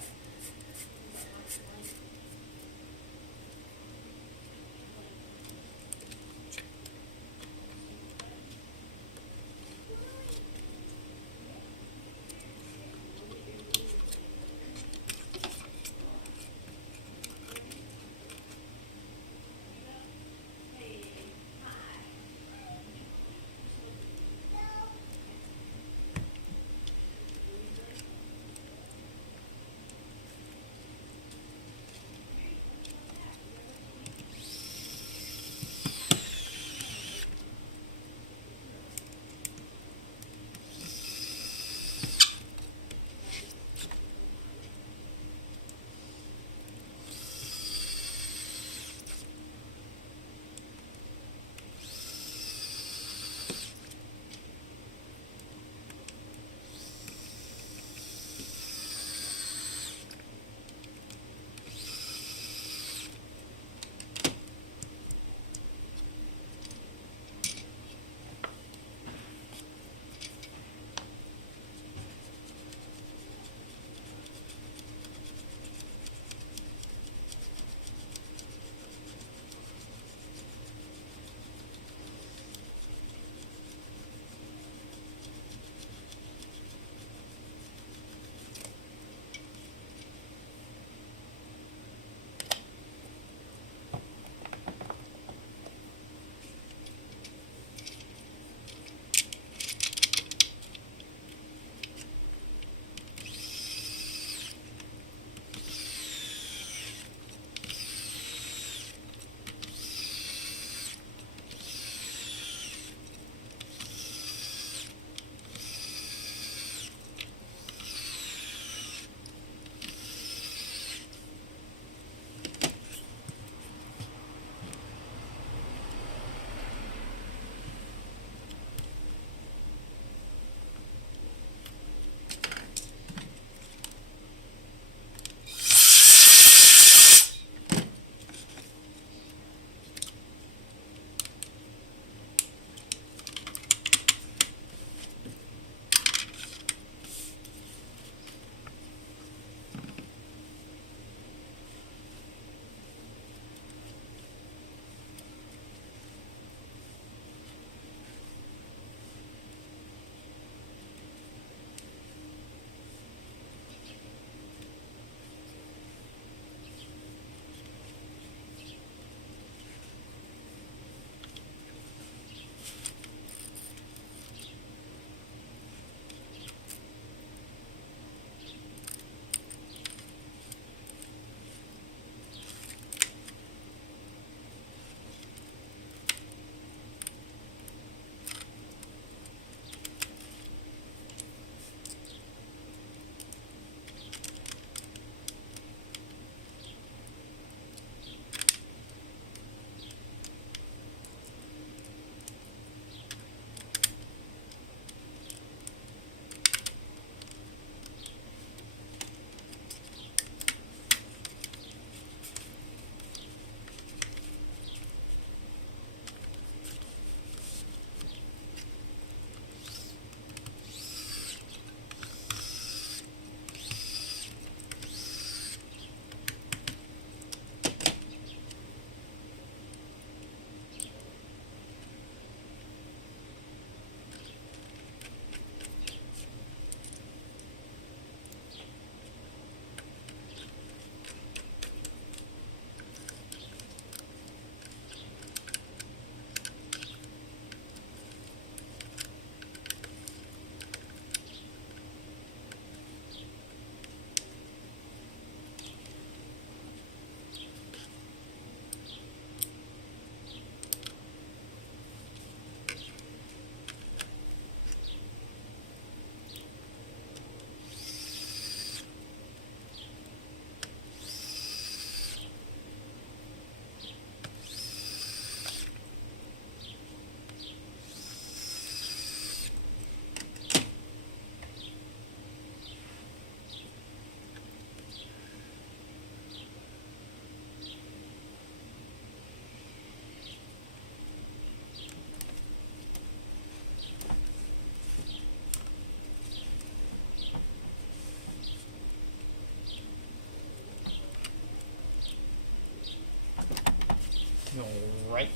right.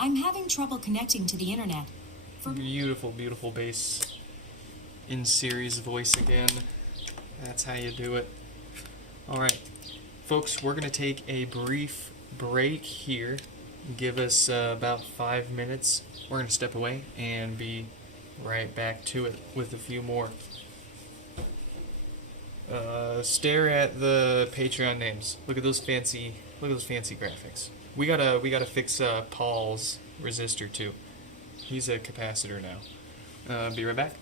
I'm having trouble connecting to the internet. Beautiful, beautiful bass in series voice again. That's how you do it. Alright, folks, we're going to take a brief break here. Give us about 5 minutes. We're going to step away and be right back to it with a few more. Stare at the Patreon names. Look at those fancy graphics. We gotta fix Paul's resistor too. He's a capacitor now. Be right back.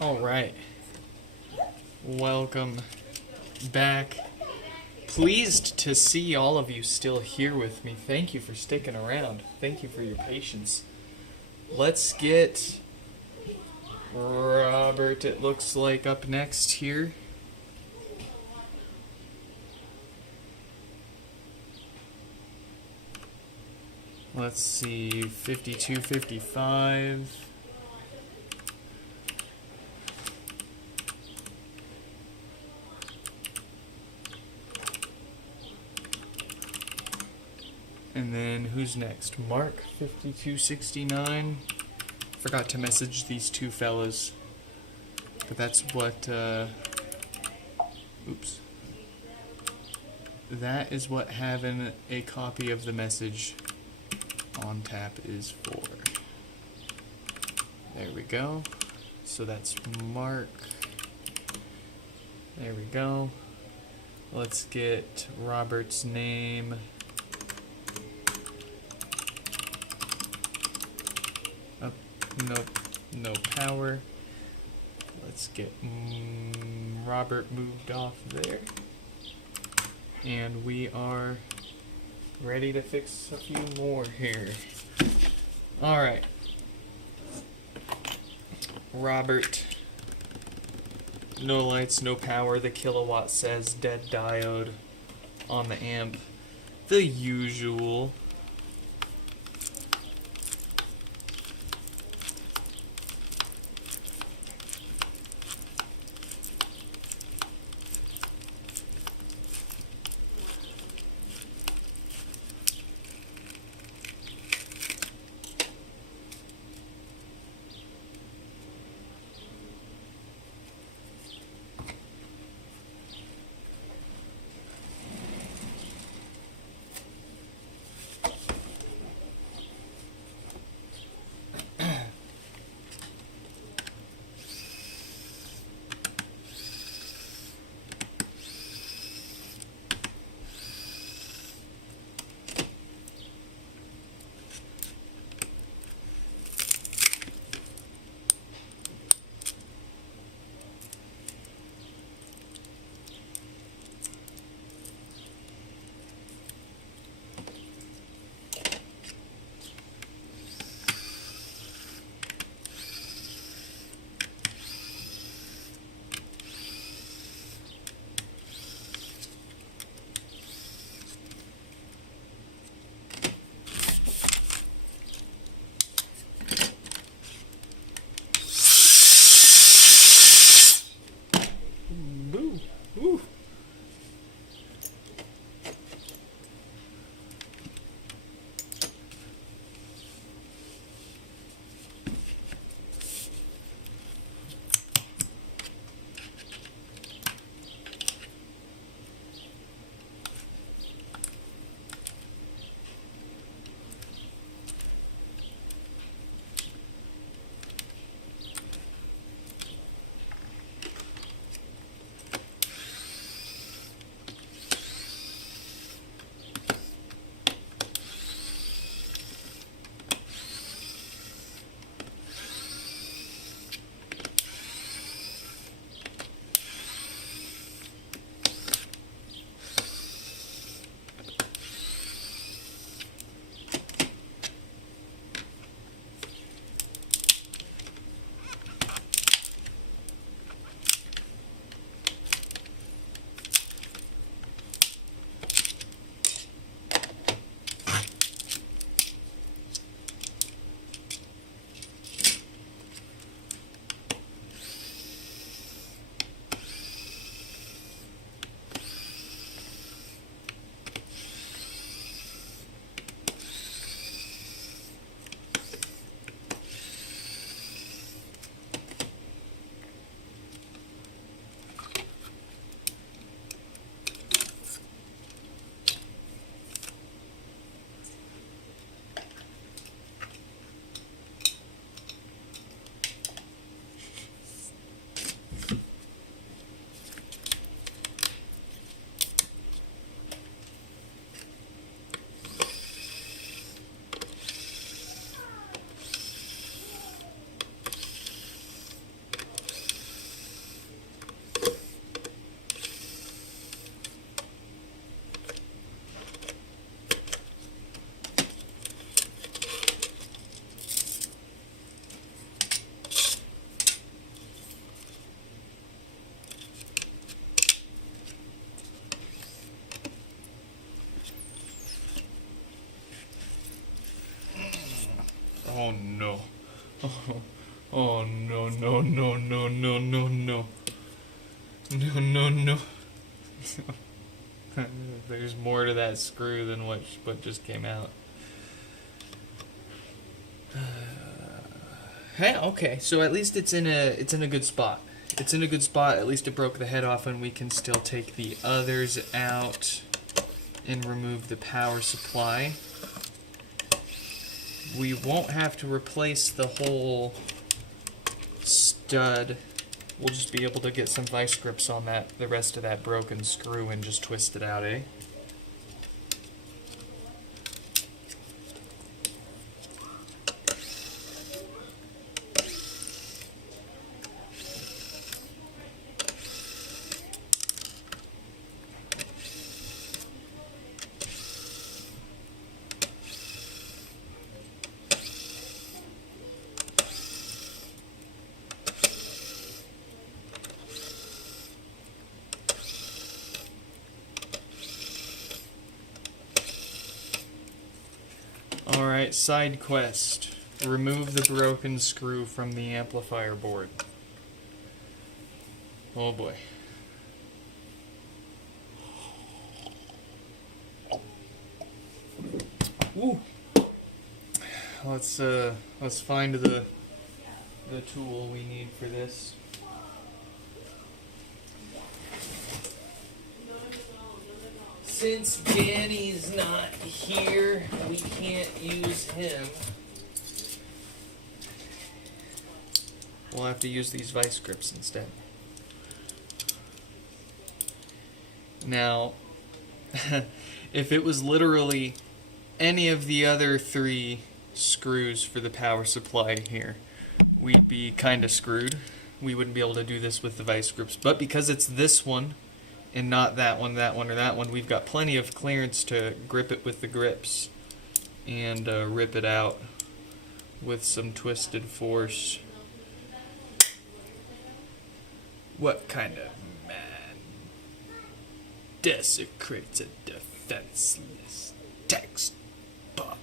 All right. Welcome back. Pleased to see all of you still here with me. Thank you for sticking around. Thank you for your patience. Let's get Robert, it looks like, up next here. Let's see, 52, 55. And then who's next? Mark, 5269. Forgot to message these two fellas. But that's what, oops. That is what having a copy of the message on tap is for. There we go. So that's Mark. There we go. Let's get Robert's name. Nope, no power. Let's get Robert moved off there. And we are ready to fix a few more here. Alright. Robert. No lights, no power. The kilowatt says dead diode on the amp. The usual. Oh no no no no no no no. No no no. There's more to that screw than what just came out. Hey, okay, so at least it's in a good spot. It's in a good spot. At least it broke the head off, and we can still take the others out and remove the power supply. We won't have to replace the whole stud. We'll just be able to get some vice grips on the rest of that broken screw and just twist it out, eh? Alright, side quest. Remove the broken screw from the amplifier board. Oh boy. Ooh. Let's find the tool we need for this. Since Danny's not here, we can't use him. We'll have to use these vice grips instead. Now, if it was literally any of the other 3 screws for the power supply here, we'd be kind of screwed. We wouldn't be able to do this with the vice grips. But because it's this one, and not that one, or that one, we've got plenty of clearance to grip it with the grips and rip it out with some twisted force. What kind of man desecrates a defenseless textbook?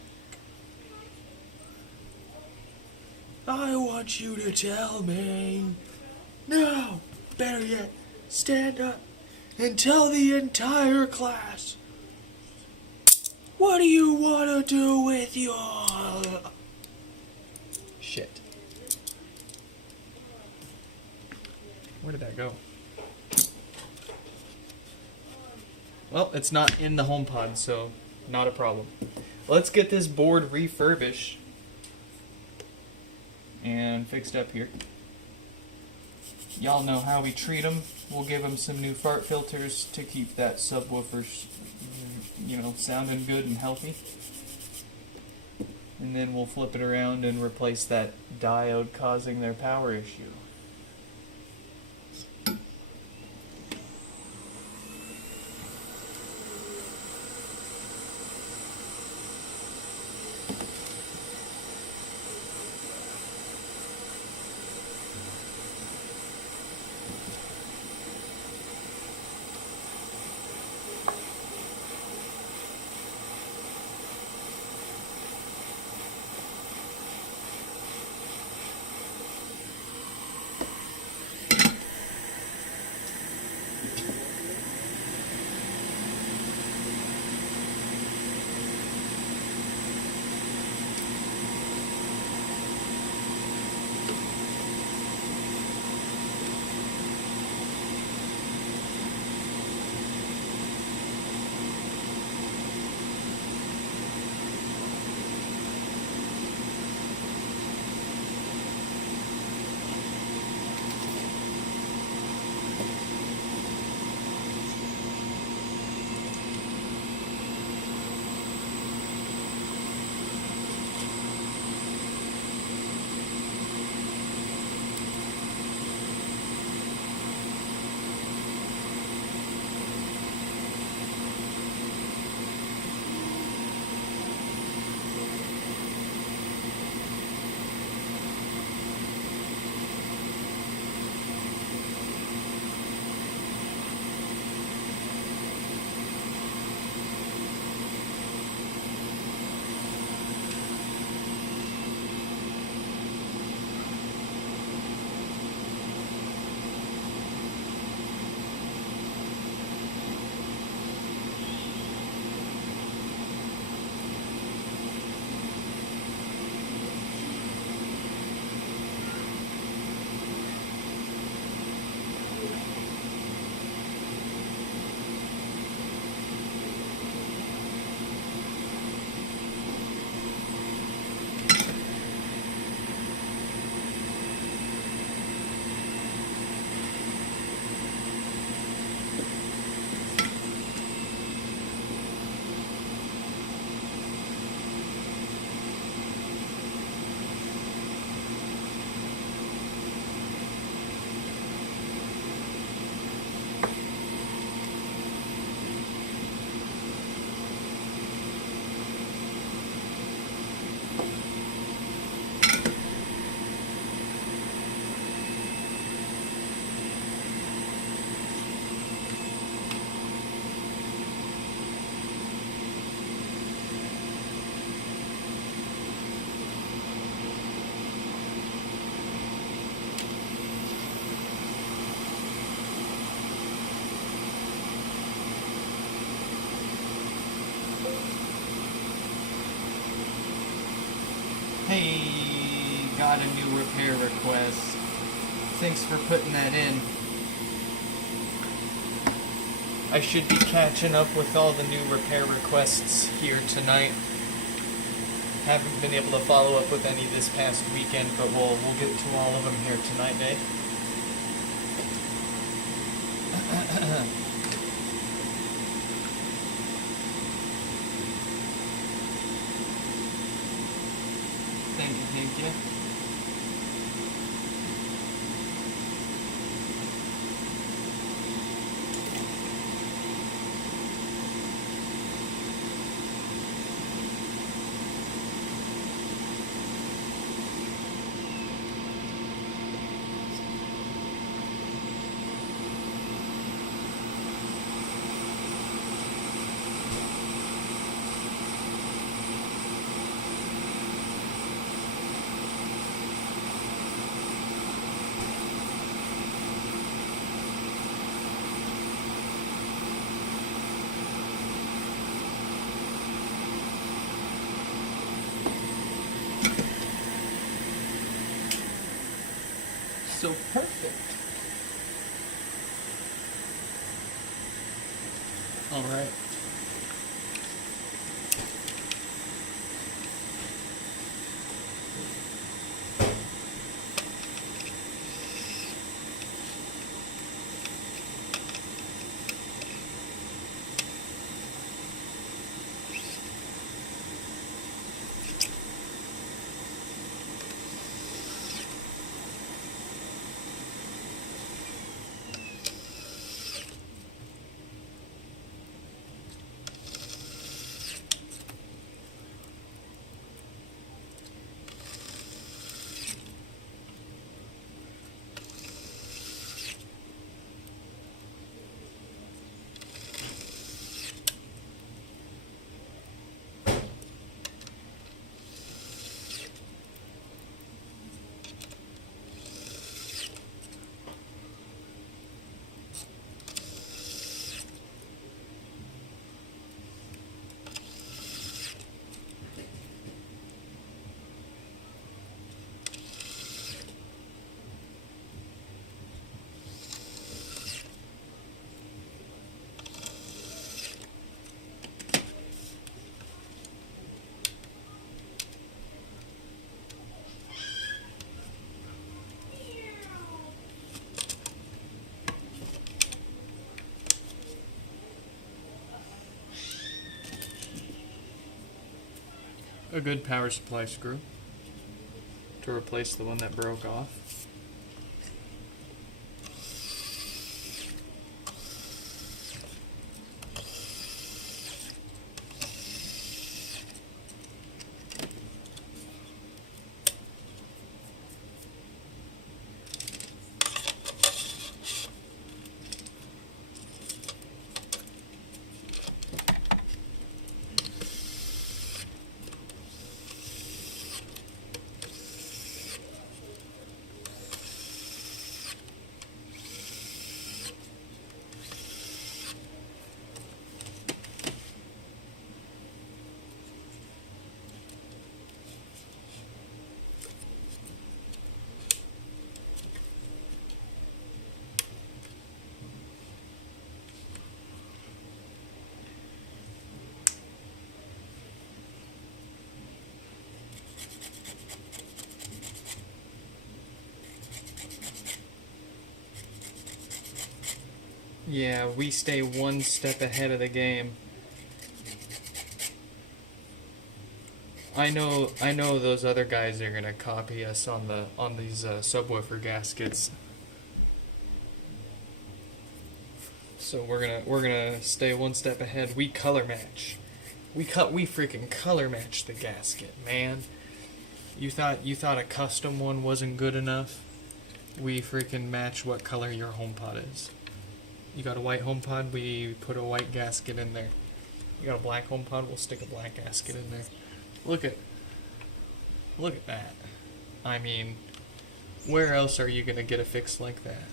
I want you to tell me. No, better yet, stand up and tell the entire class. What do you want to do with your... Shit. Where did that go? Well, it's not in the HomePod, so not a problem. Let's get this board refurbished and fixed up here. Y'all know how we treat them. We'll give them some new fart filters to keep that subwoofer, sounding good and healthy. And then we'll flip it around and replace that diode causing their power issue. request. Thanks for putting that in. I should be catching up with all the new repair requests here tonight. Haven't been able to follow up with any this past weekend, but we'll get to all of them here tonight, Dave. Thank you. So perfect. All right. A good power supply screw to replace the one that broke off. Yeah, we stay one step ahead of the game. I know those other guys are gonna copy us on these subwoofer gaskets. So we're gonna stay one step ahead. We color match. We freaking color match the gasket, man. You thought a custom one wasn't good enough? We freaking match what color your HomePod is. You got a white HomePod, we put a white gasket in there. You got a black HomePod, we'll stick a black gasket in there. Look at that. I mean, where else are you gonna get a fix like that?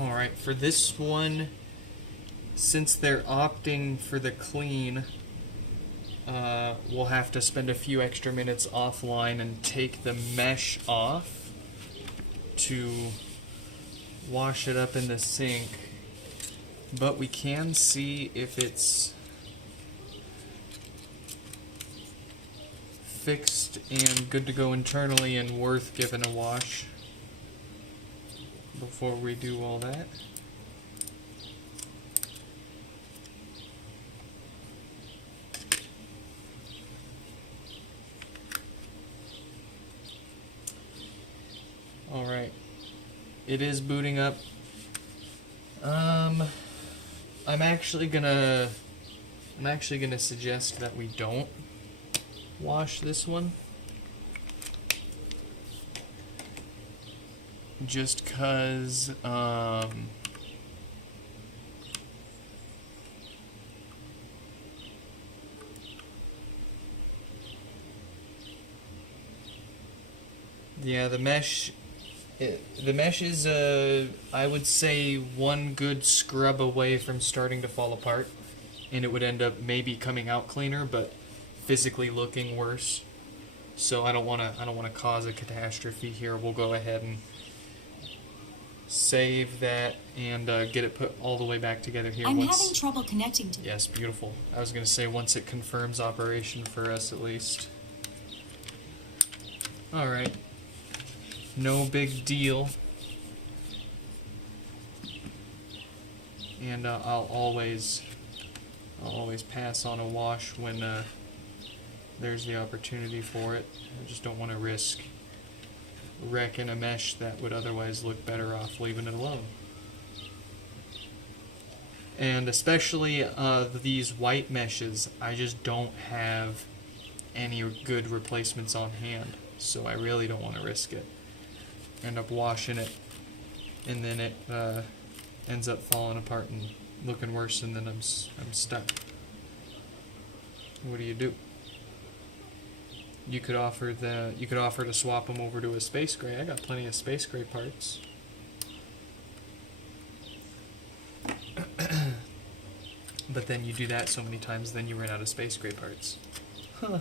Alright, for this one, since they're opting for the clean, we'll have to spend a few extra minutes offline and take the mesh off to wash it up in the sink. But we can see if it's fixed and good to go internally and worth giving a wash before we do all that. Alright, it is booting up. I'm actually gonna suggest that we don't wash this one, just cause yeah, the mesh is, I would say, one good scrub away from starting to fall apart, and it would end up maybe coming out cleaner, but physically looking worse. So I don't want to cause a catastrophe here. We'll go ahead and save that and get it put all the way back together here. I'm having trouble connecting to. Yes, beautiful. I was going to say once it confirms operation for us at least. All right. No big deal. And I'll always pass on a wash when there's the opportunity for it. I just don't want to risk wrecking a mesh that would otherwise look better off leaving it alone. And especially these white meshes, I just don't have any good replacements on hand, so I really don't want to risk it. End up washing it, and then it ends up falling apart and looking worse, and then I'm stuck. What do? You could offer to swap them over to a space gray. I got plenty of space gray parts. But then you do that so many times, then you run out of space gray parts. Huh.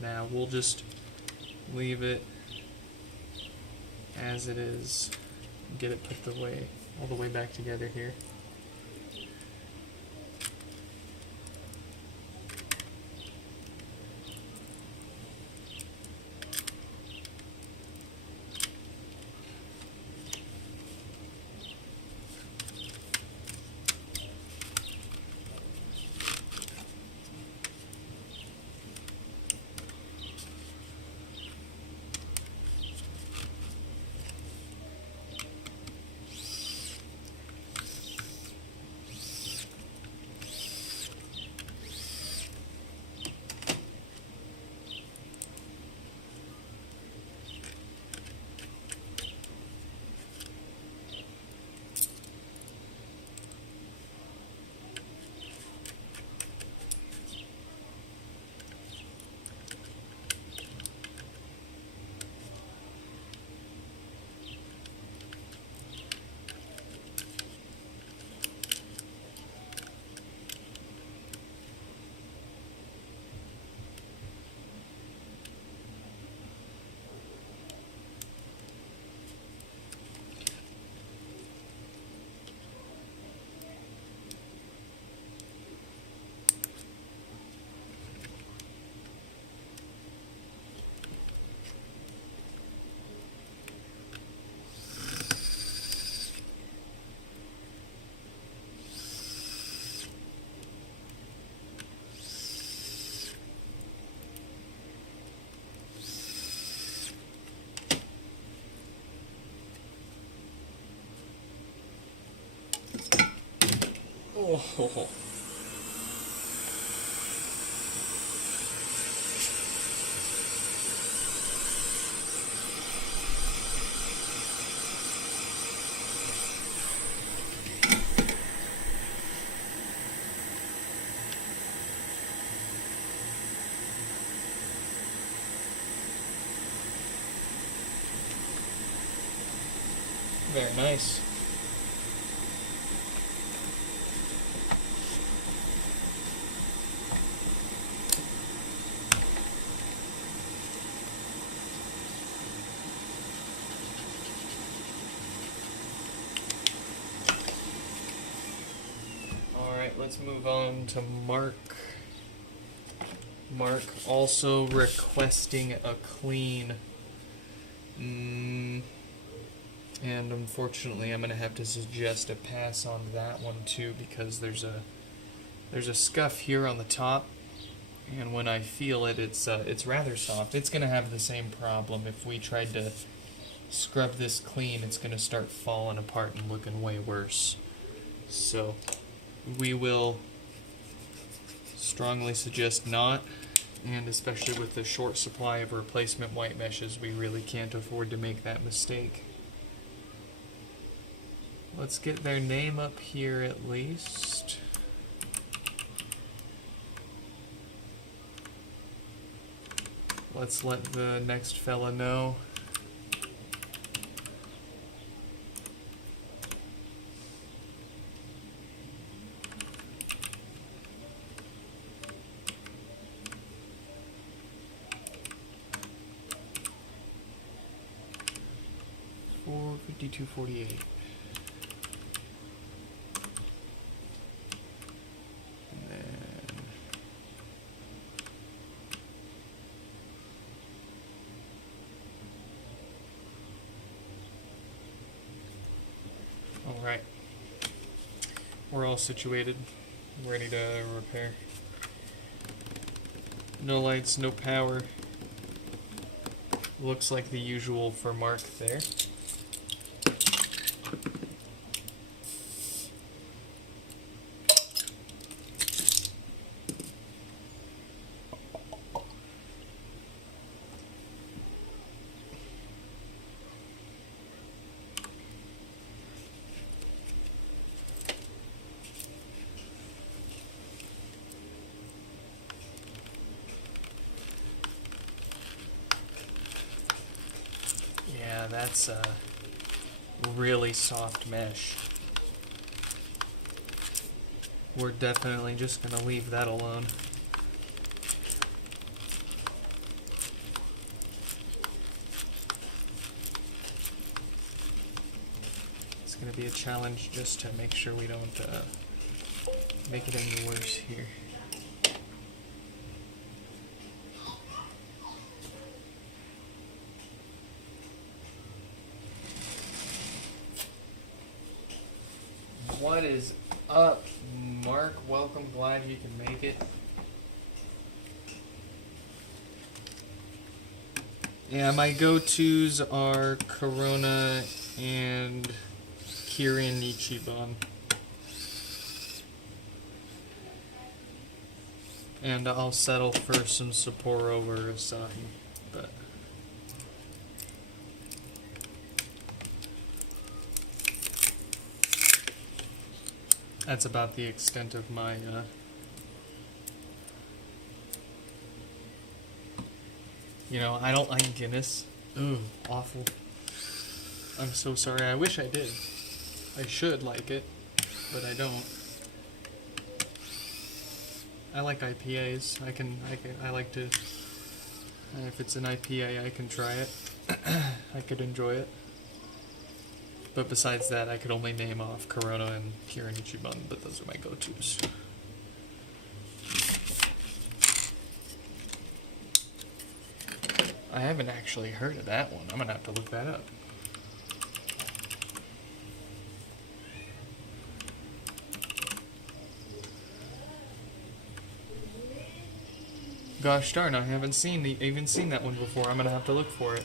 Now we'll just leave it as it is. Get it put all the way back together here. Oh. Very nice. Alright, let's move on to Mark. Mark also requesting a clean. And unfortunately I'm going to have to suggest a pass on that one too, because there's a scuff here on the top, and when I feel it, it's rather soft. It's going to have the same problem. If we tried to scrub this clean, it's going to start falling apart and looking way worse. So we will strongly suggest not, and especially with the short supply of replacement white meshes, we really can't afford to make that mistake. Let's get their name up here at least. Let's let the next fella know. $452.48. Alright, we're all situated, ready to repair. No lights, no power. Looks like the usual for Mark there. Yeah, that's a really soft mesh. We're definitely just going to leave that alone. It's going to be a challenge just to make sure we don't make it any worse here. What is up, Mark? Welcome, glad you can make it. Yeah, my go-tos are Corona and Kirin Ichiban. And I'll settle for some Sapporo or Asahi, but that's about the extent of my, you know, I don't like Guinness. Ooh, awful. I'm so sorry. I wish I did. I should like it, but I don't. I like IPAs. I like to, if it's an IPA, I can try it. I could enjoy it. But besides that, I could only name off Corona and Kirin Ichiban, but those are my go-tos. I haven't actually heard of that one. I'm gonna have to look that up. Gosh darn, I haven't even seen that one before. I'm gonna have to look for it.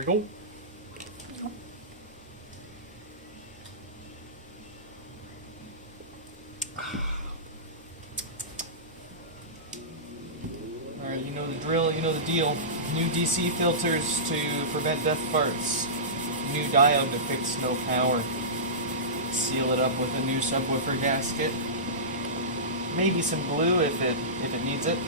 we go. Alright, you know the drill, you know the deal. New DC filters to prevent death farts. New diode to fix no power. Seal it up with a new subwoofer gasket. Maybe some glue if it needs it.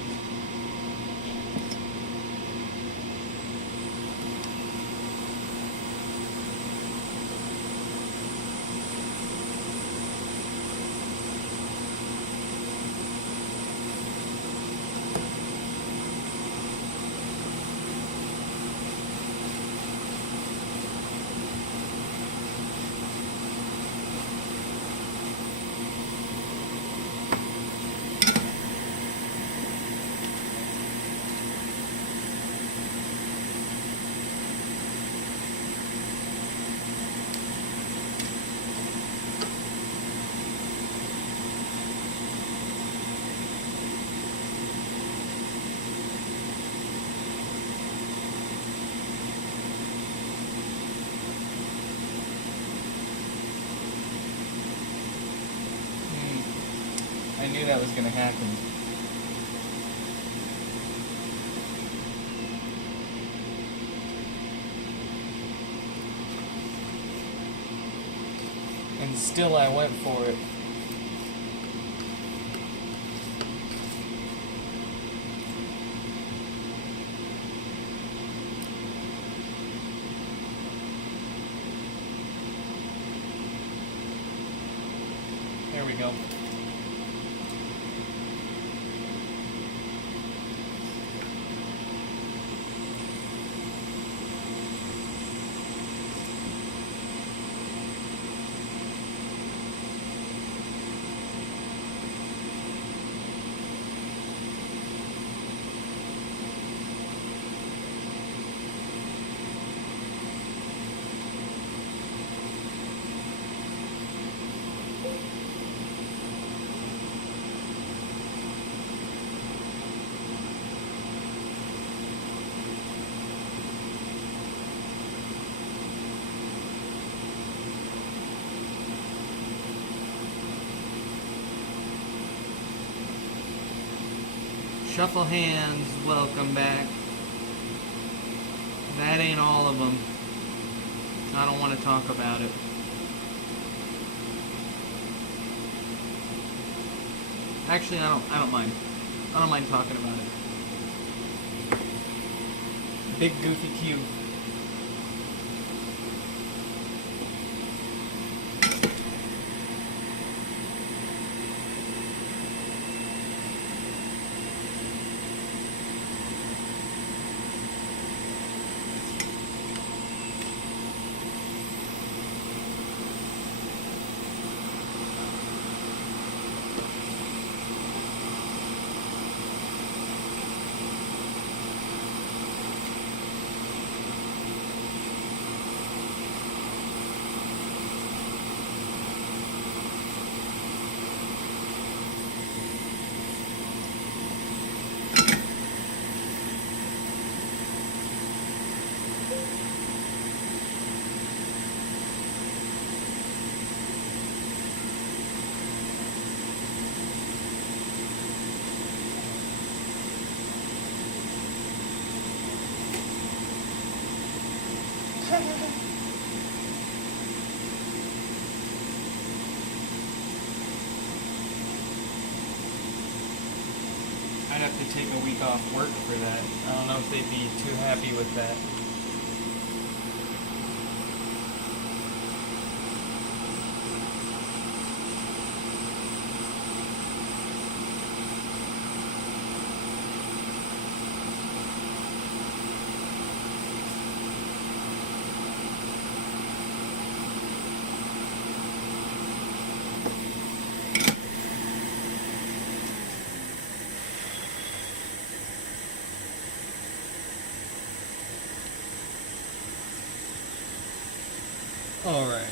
I knew that was going to happen. And still I went for it. There we go. Shuffle hands, welcome back. That ain't all of them. I don't want to talk about it. Actually, I don't mind. I don't mind talking about it. Big goofy cube. I'd have to take a week off work for that. I don't know if they'd be too happy with that. All right.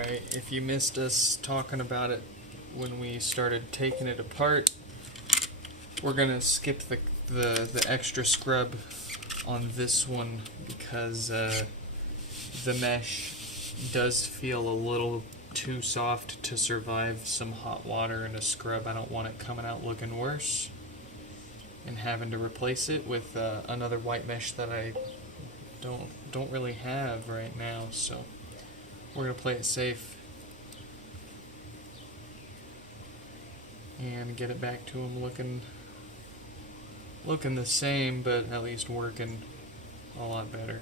Alright, if you missed us talking about it when we started taking it apart, we're gonna skip the extra scrub on this one because the mesh does feel a little too soft to survive some hot water and a scrub. I don't want it coming out looking worse and having to replace it with another white mesh that I don't really have right now, so we're gonna play it safe and get it back to them looking the same, but at least working a lot better.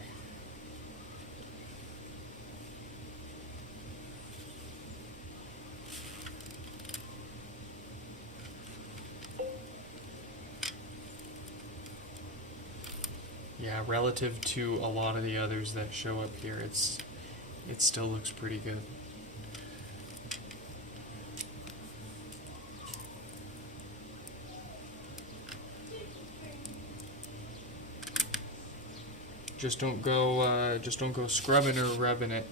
Yeah, relative to a lot of the others that show up here, it still looks pretty good. Just don't go scrubbing or rubbing it.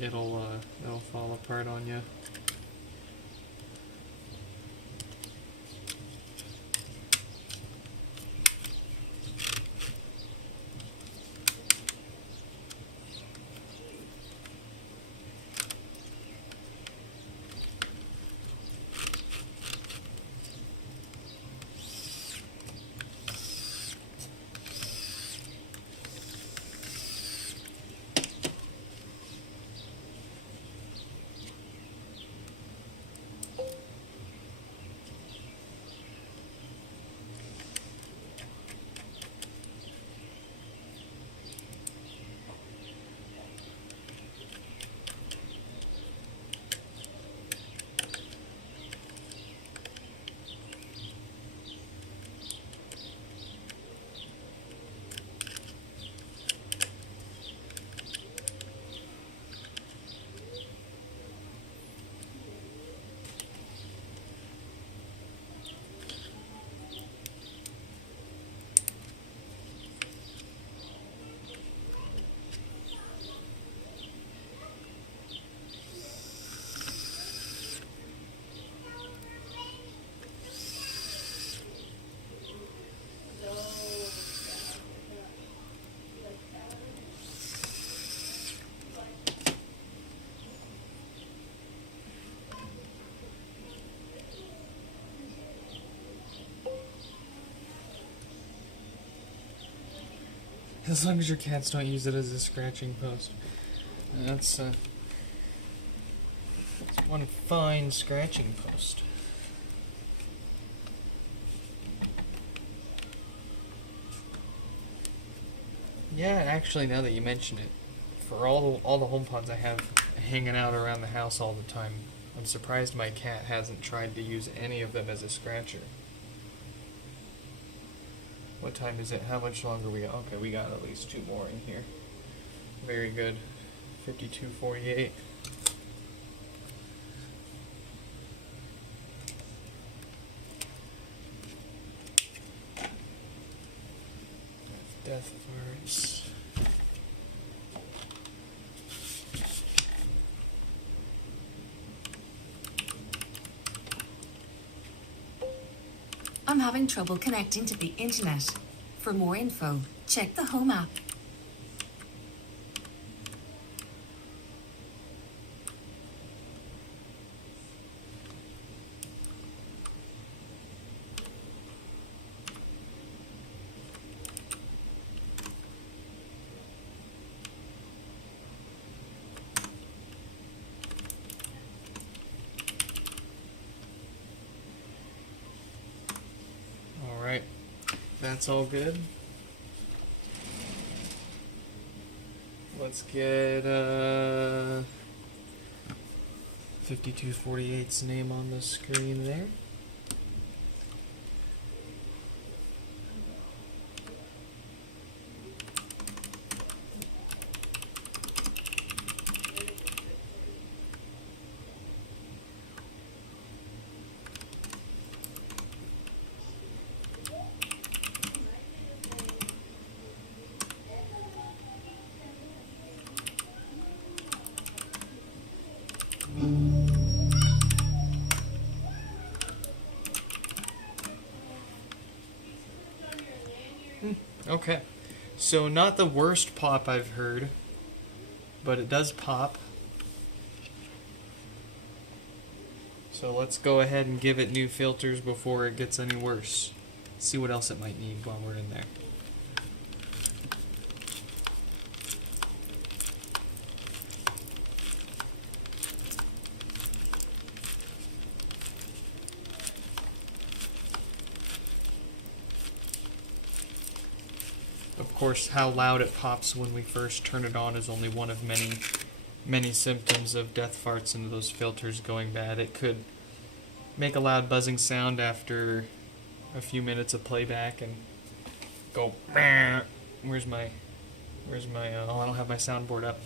It'll fall apart on you. As long as your cats don't use it as a scratching post. That's one fine scratching post. Yeah, actually, now that you mention it, for all the HomePods I have hanging out around the house all the time, I'm surprised my cat hasn't tried to use any of them as a scratcher. What time is it? How much longer we got? Okay, we got at least 2 more in here. Very good. 52:48. Death farts. I'm having trouble connecting to the internet. For more info, check the Home app. Alright, that's all good. Let's get 5248's name on the screen there. Okay. So not the worst pop I've heard, but it does pop. So let's go ahead and give it new filters before it gets any worse. See what else it might need while we're in there. Of course, how loud it pops when we first turn it on is only one of many symptoms of death farts into those filters going bad. It could make a loud buzzing sound after a few minutes of playback and go. Where's my? Oh, I don't have my soundboard up.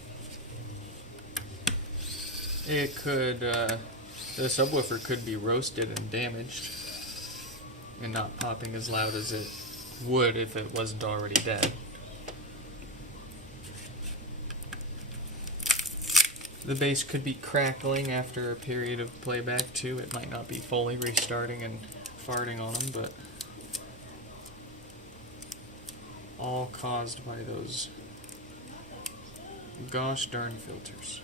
It could. The subwoofer could be roasted and damaged, and not popping as loud as it would if it wasn't already dead. The bass could be crackling after a period of playback too. It might not be fully restarting and farting on them, but all caused by those gosh darn filters.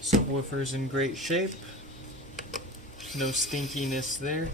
Subwoofer's in great shape. No stinkiness there.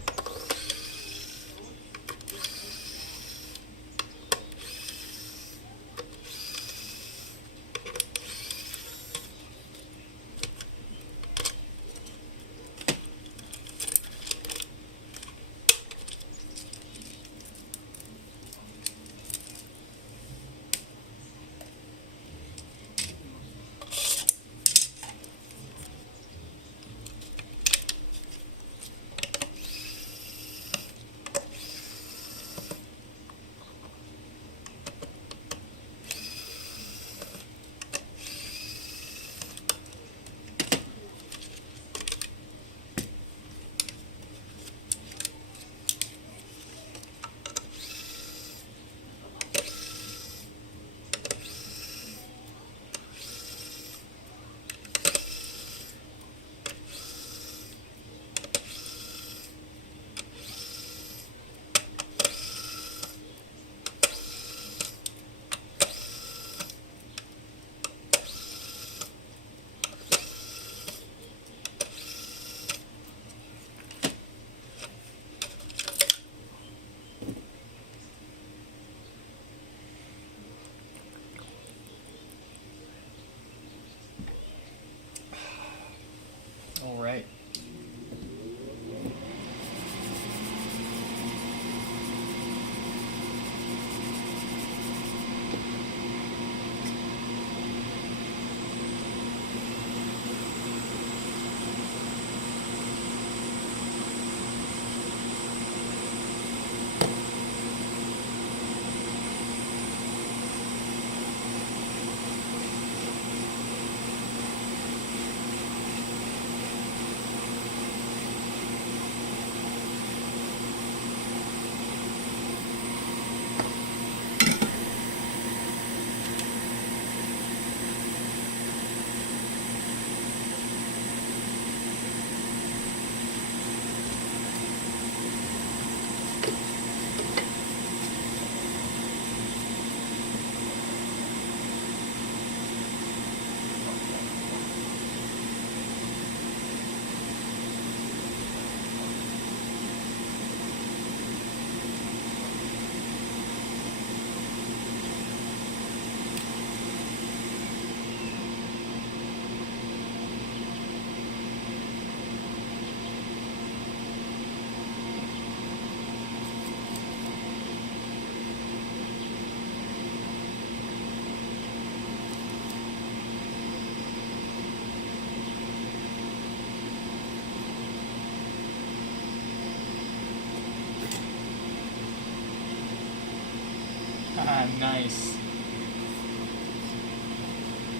Nice.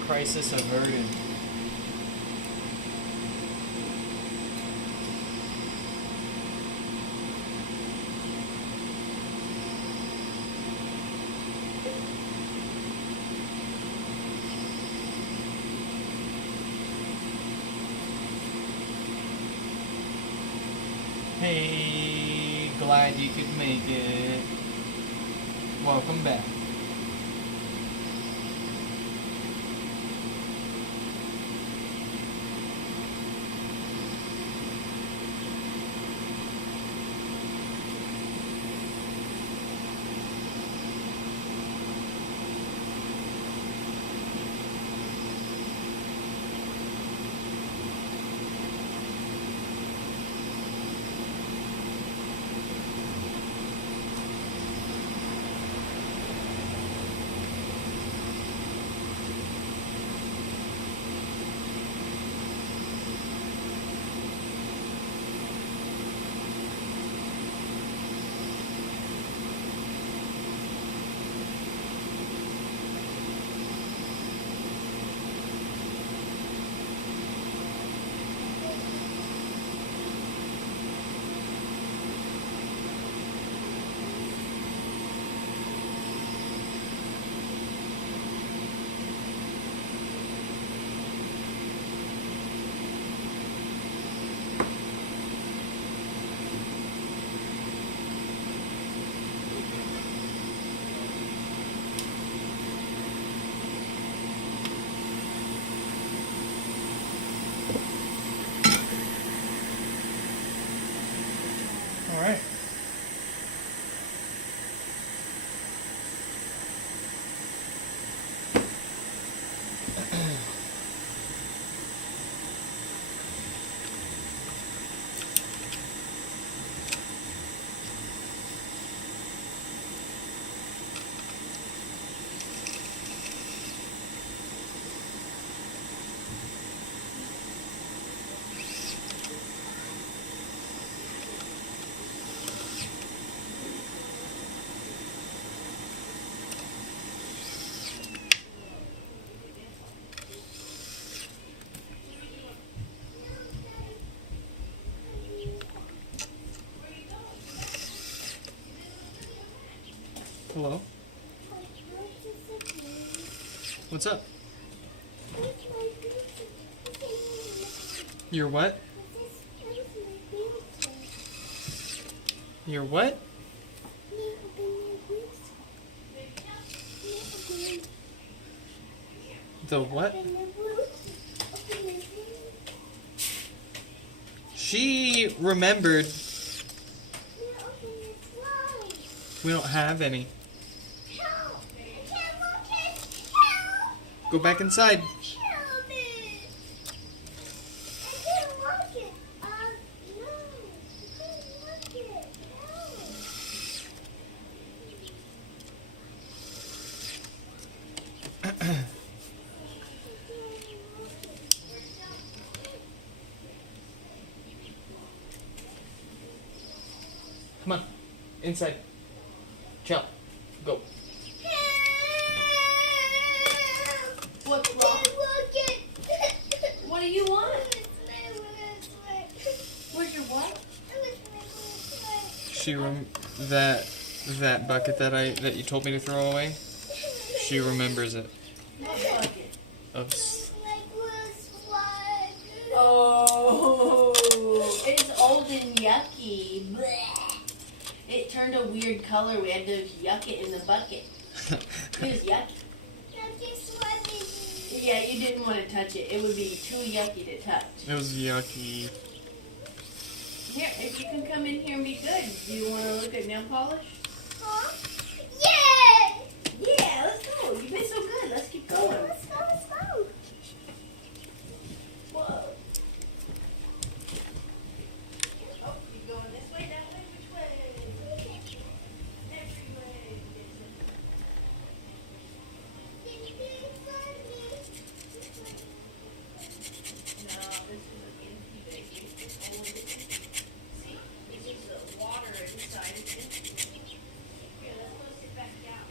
Crisis averted. Hey, glad you could make it. Welcome back. All right. Hello. What's up? You're what? You're what? The what? She remembered. We don't have any. Go back inside. Come on, inside. Chill. Go. What's wrong? What do you want? Where's your what? She that bucket that you told me to throw away. She remembers it. What bucket? Oh, it's old and yucky. Blech. It turned a weird color. We had to yuck it in the bucket. It was yucky. Yeah, you didn't want to touch it. It would be too yucky to touch. It was yucky. Here, if you can come in here and be good. Do you want to look at nail polish? Huh? Yeah, let's go. You've been so good. Let's keep going. Let's go. Whoa. Oh, you going this way, that way, which way? Every way. No, this is an empty baby. It's all of it. See, this is the water inside. It's empty. Here, let's go sit back down.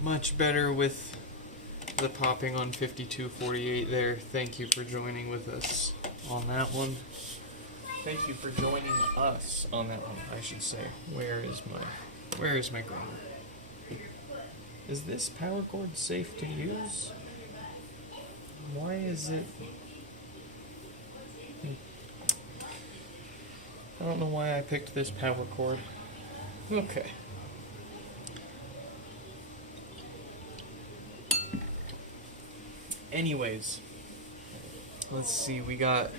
Much better with the popping on 5248 there. Thank you for joining with us on that one. Thank you for joining us on that one, I should say. Where is my grammar? Is this power cord safe to use? Why is it... I don't know why I picked this power cord. Okay. Anyways, let's see, we got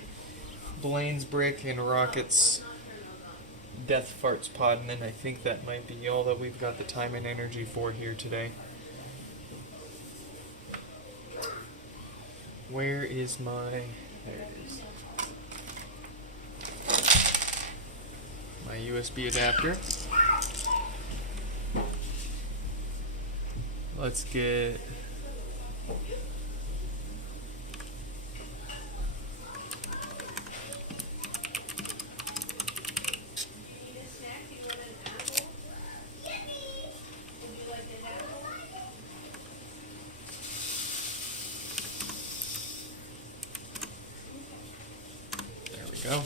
Blaine's Brick and Rocket's Death Farts Pod, and then I think that might be all that we've got the time and energy for here today. Where is my... There it is. My USB adapter. Let's get... Go.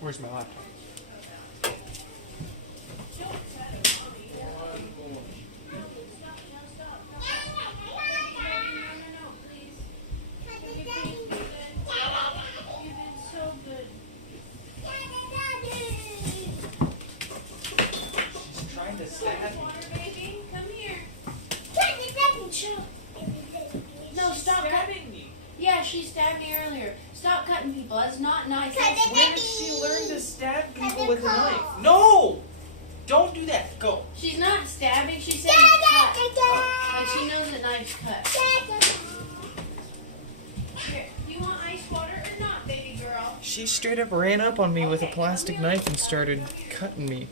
Where's my laptop? She's trying to stab me. Come here. No, stop cutting me. Yeah, she stabbed me earlier. Stop cutting people. That's not nice. Where did she learn to stab people with a knife? No! Don't do that. Go. She's not stabbing. She's saying cut. Like she knows that knife's cut. Here, you want ice water or not, baby girl? She straight up ran up on me with a plastic knife and started cutting me.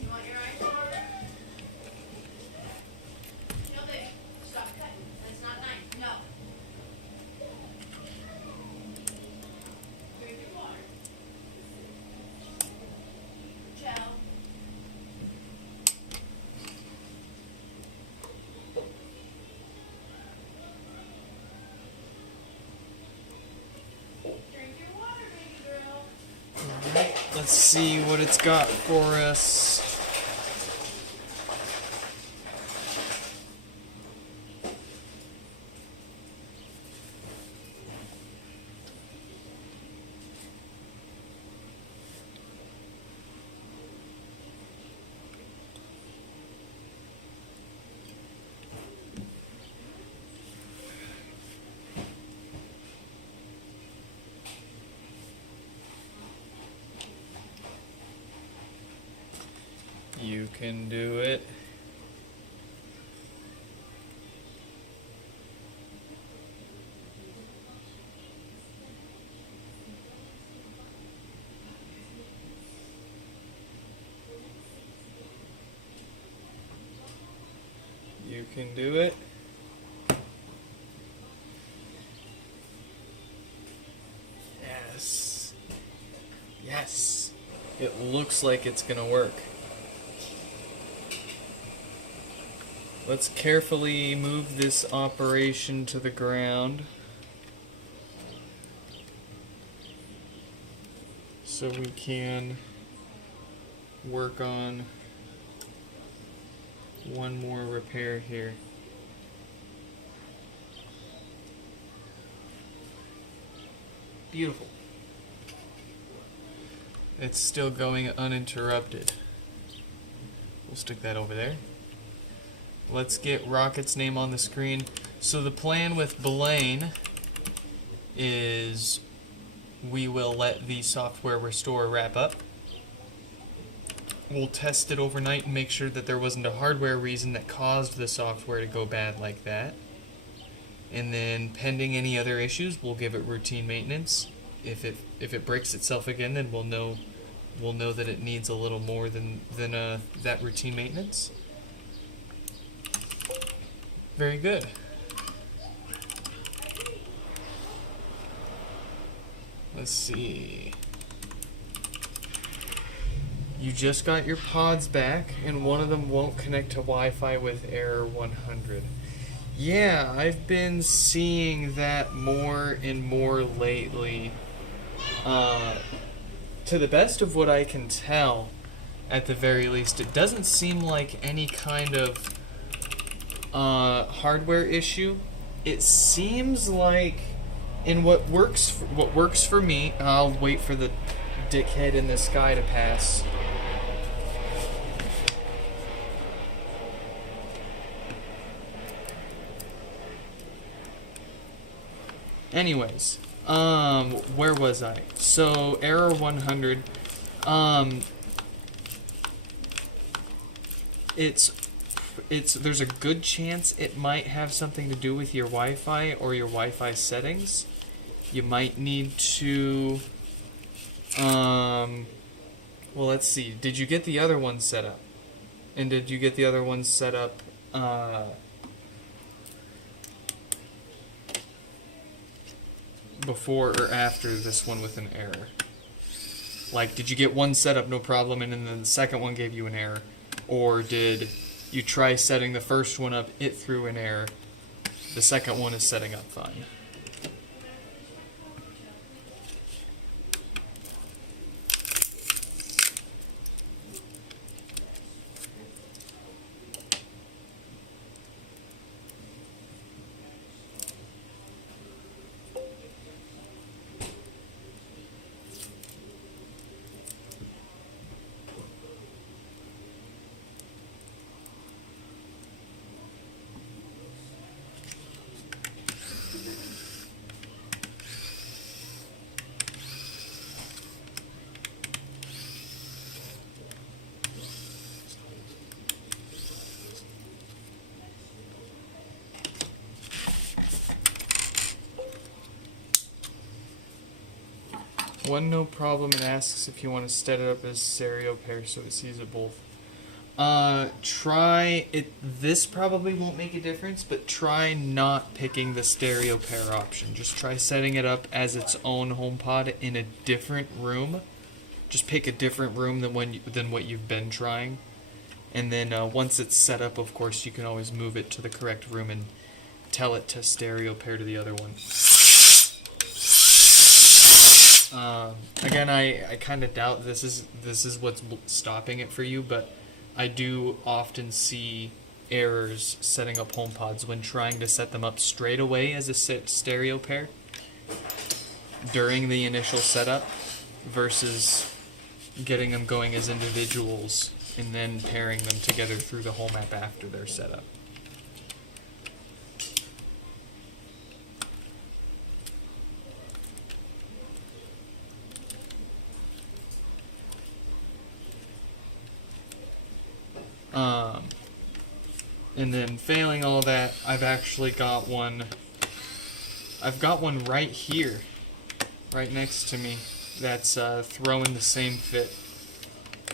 You want your ice water? No, baby. Stop cutting. That's not nice. No. Drink your water. Ciao. Drink your water, baby girl. Alright, let's see what it's got for us. You can do it. You can do it. Yes. Yes. It looks like it's gonna work. Let's carefully move this operation to the ground so we can work on one more repair here. Beautiful. It's still going uninterrupted. We'll We'll stick that over there. Let's get Rocket's name on the screen. So the plan with Blaine is we will let the software restore wrap up. We'll test it overnight and make sure that there wasn't a hardware reason that caused the software to go bad like that. And then pending any other issues, we'll give it routine maintenance. If it breaks itself again, then we'll know that it needs a little more than that routine maintenance. Very good. Let's see. You just got your pods back, and one of them won't connect to Wi-Fi with error 100. Yeah, I've been seeing that more and more lately. To the best of what I can tell, at the very least, it doesn't seem like any kind of hardware issue. It seems like, in what works for me, I'll wait for the dickhead in the sky to pass. Anyways, where was I? So, error 100, there's a good chance it might have something to do with your Wi-Fi or your Wi-Fi settings. You might need to, well, let's see, did you get the other one set up? And did you get the other one set up, before or after this one with an error? Like, did you get one set up no problem and then the second one gave you an error? Or did you try setting the first one up, it threw an error, the second one is setting up fine? One no problem, and asks if you want to set it up as stereo pair so it sees it both. Try it. This probably won't make a difference, but try not picking the stereo pair option. Just try setting it up as its own HomePod in a different room. Just pick a different room than what you've been trying, and then once it's set up, of course, you can always move it to the correct room and tell it to stereo pair to the other one. Again, I kind of doubt this is what's stopping it for you, but I do often see errors setting up HomePods when trying to set them up straight away as a stereo pair during the initial setup versus getting them going as individuals and then pairing them together through the Home app after they're set up. And then failing all that, I've actually got one. I've got one right here, right next to me, that's throwing the same fit,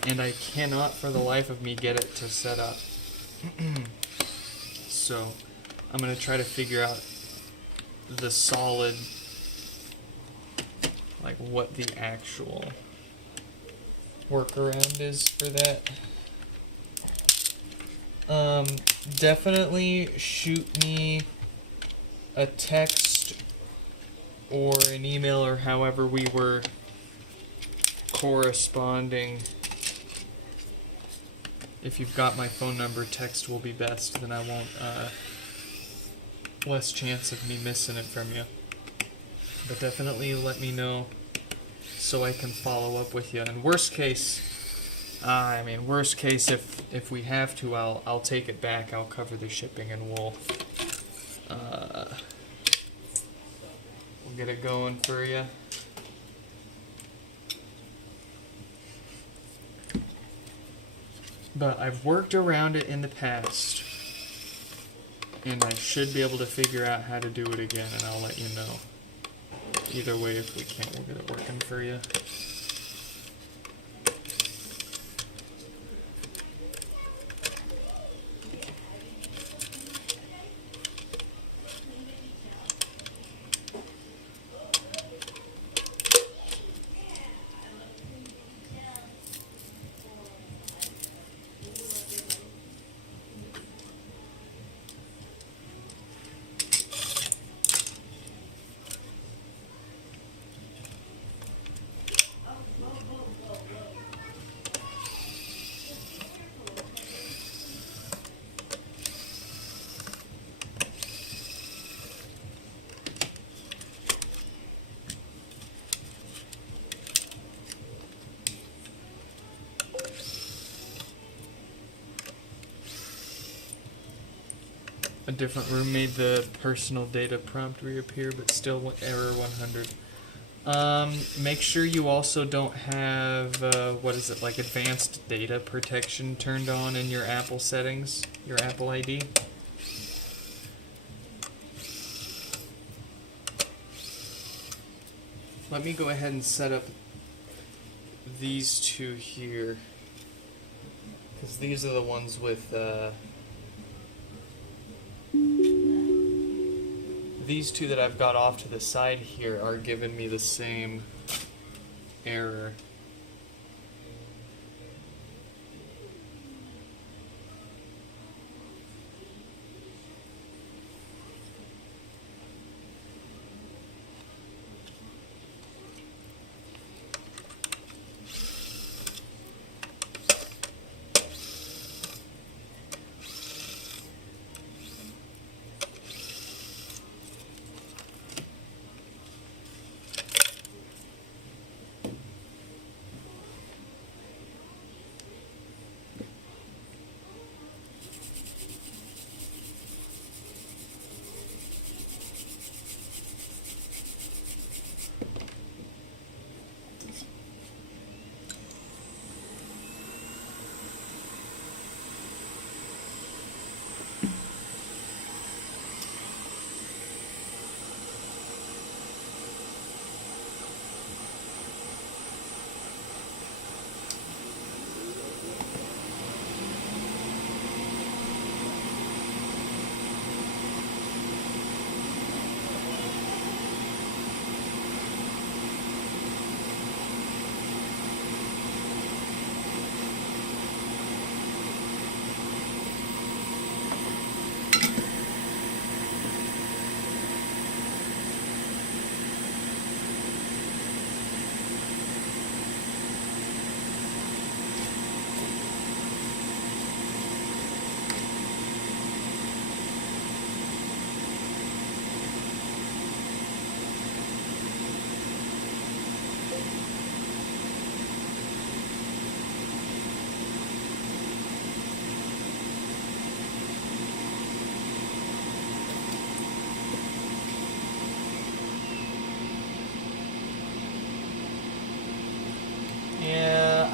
and I cannot for the life of me get it to set up. So I'm gonna try to figure out the solid, like what the actual workaround is for that. Definitely shoot me a text or an email or however we were corresponding. If you've got my phone number, text will be best, then I won't, less chance of me missing it from you. But definitely let me know so I can follow up with you. And worst case, I mean, worst case, if we have to, I'll take it back. I'll cover the shipping, and we'll get it going for you. But I've worked around it in the past, and I should be able to figure out how to do it again, and I'll let you know. Either way, if we can't, we'll get it working for you. A different room made the personal data prompt reappear, but still error 100. Make sure you also don't have, what is it, like advanced data protection turned on in your Apple settings, your Apple ID. Let me go ahead and set up these two here, because these are the ones with, these two that I've got off to the side here are giving me the same error.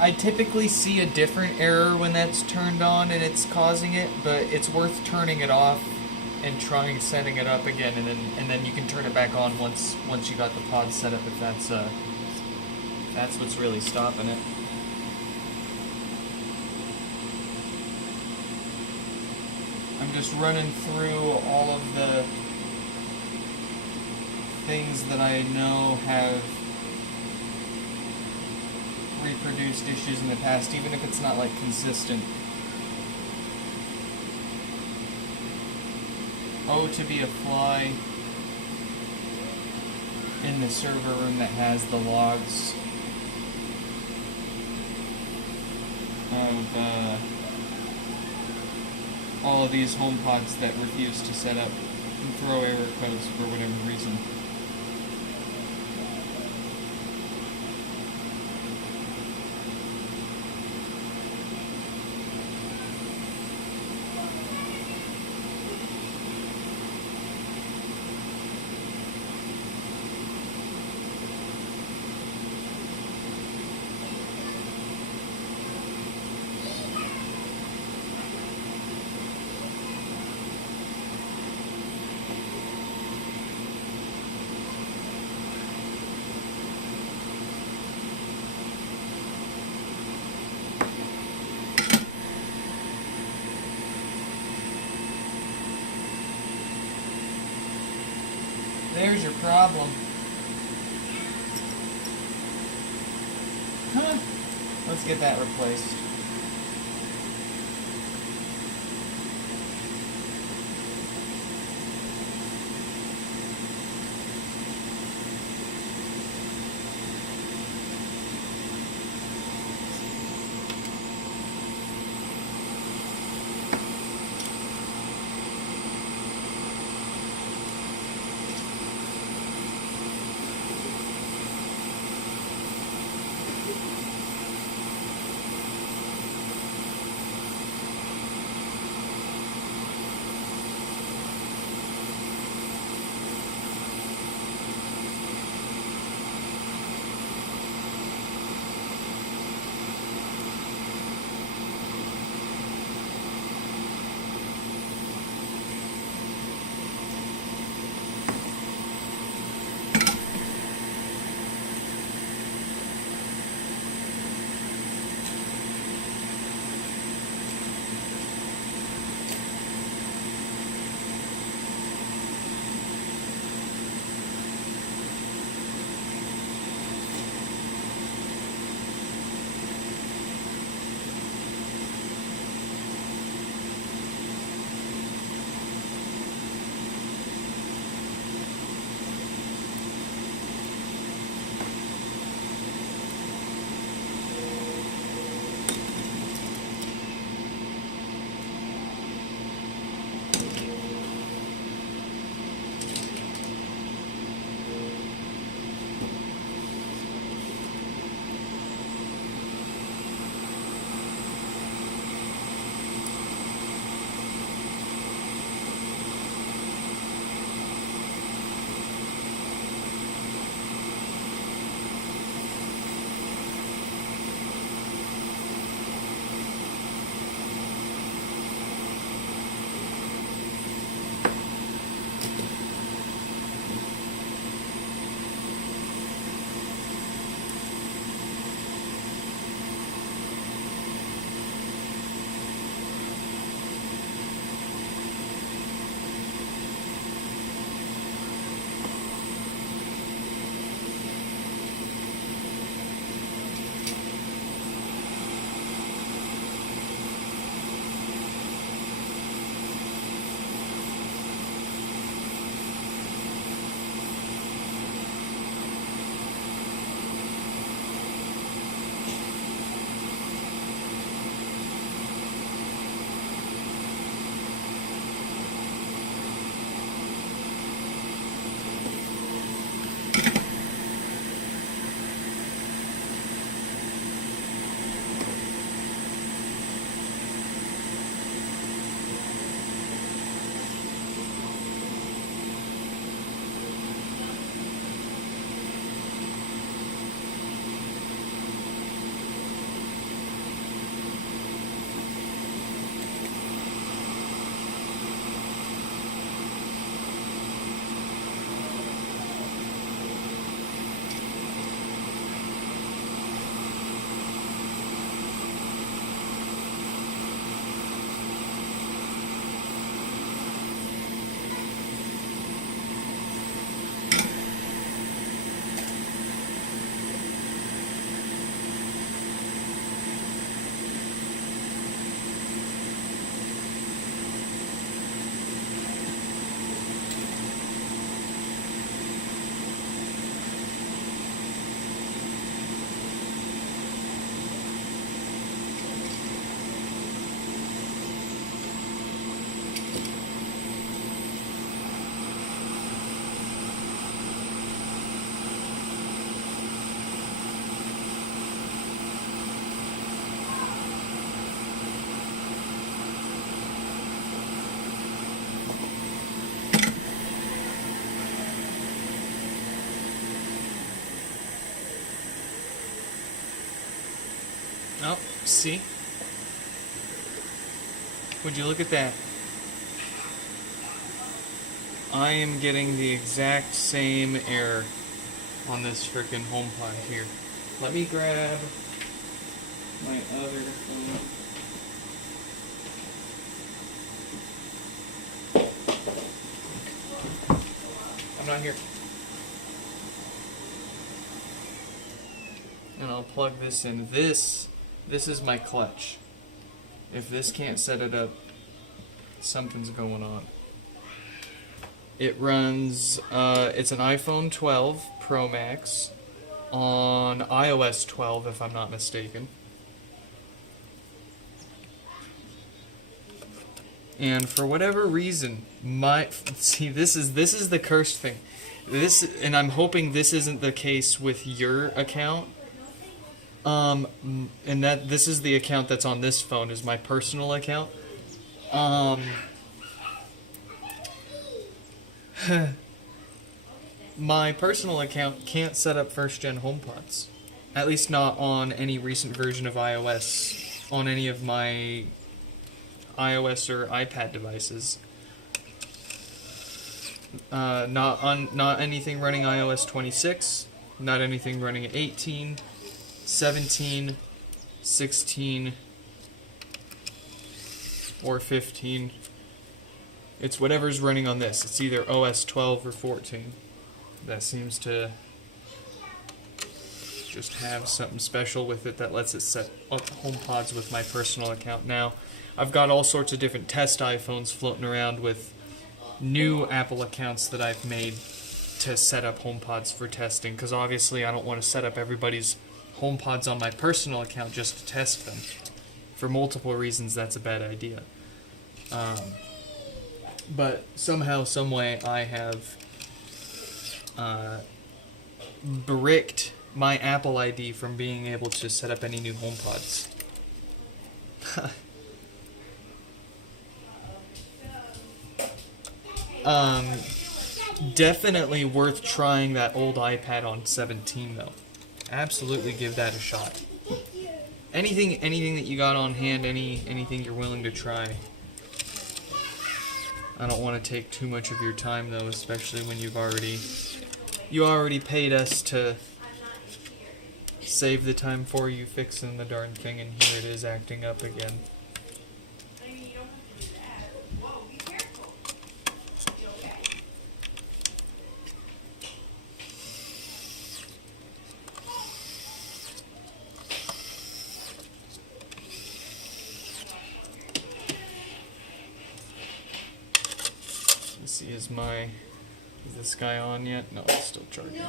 I typically see a different error when that's turned on and it's causing it, but it's worth turning it off and trying setting it up again, and then you can turn it back on once you got the pod set up, if that's what's really stopping it. I'm just running through all of the things that I know have reproduced issues in the past, even if it's not like consistent. Oh, to be a fly in the server room that has the logs of all of these HomePods that refuse to set up and throw error codes for whatever reason. There's your problem. Huh. Let's get that replaced. Oh, see? Would you look at that? I am getting the exact same error on this frickin' HomePod here. Let me grab my other phone. I'm not here. And I'll plug this in. This is my clutch. If this can't set it up, something's going on. It runs, it's an iPhone 12 Pro Max on iOS 12, if I'm not mistaken. And for whatever reason, this is the cursed thing. And I'm hoping this isn't the case with your account. And that this is the account that's on this phone, is my personal account. My personal account can't set up first-gen HomePods. At least not on any recent version of iOS, on any of my iOS or iPad devices. Not anything running iOS 26, not anything running at 18, 17, 16, or 15. It's whatever's running on this. It's either OS 12 or 14. That seems to just have something special with it that lets it set up HomePods with my personal account. Now, I've got all sorts of different test iPhones floating around with new Apple accounts that I've made to set up HomePods for testing, because obviously I don't want to set up everybody's HomePods on my personal account just to test them. For multiple reasons, that's a bad idea. But somehow, someway, I have bricked my Apple ID from being able to set up any new HomePods. Definitely worth trying that old iPad on 17, though. Absolutely give that a shot. Anything that you got on hand, anything you're willing to try. I don't want to take too much of your time, though, especially when you already paid us to save the time for you fixing the darn thing, and here it is acting up again. Let's see, is this guy on yet? No, it's still charging.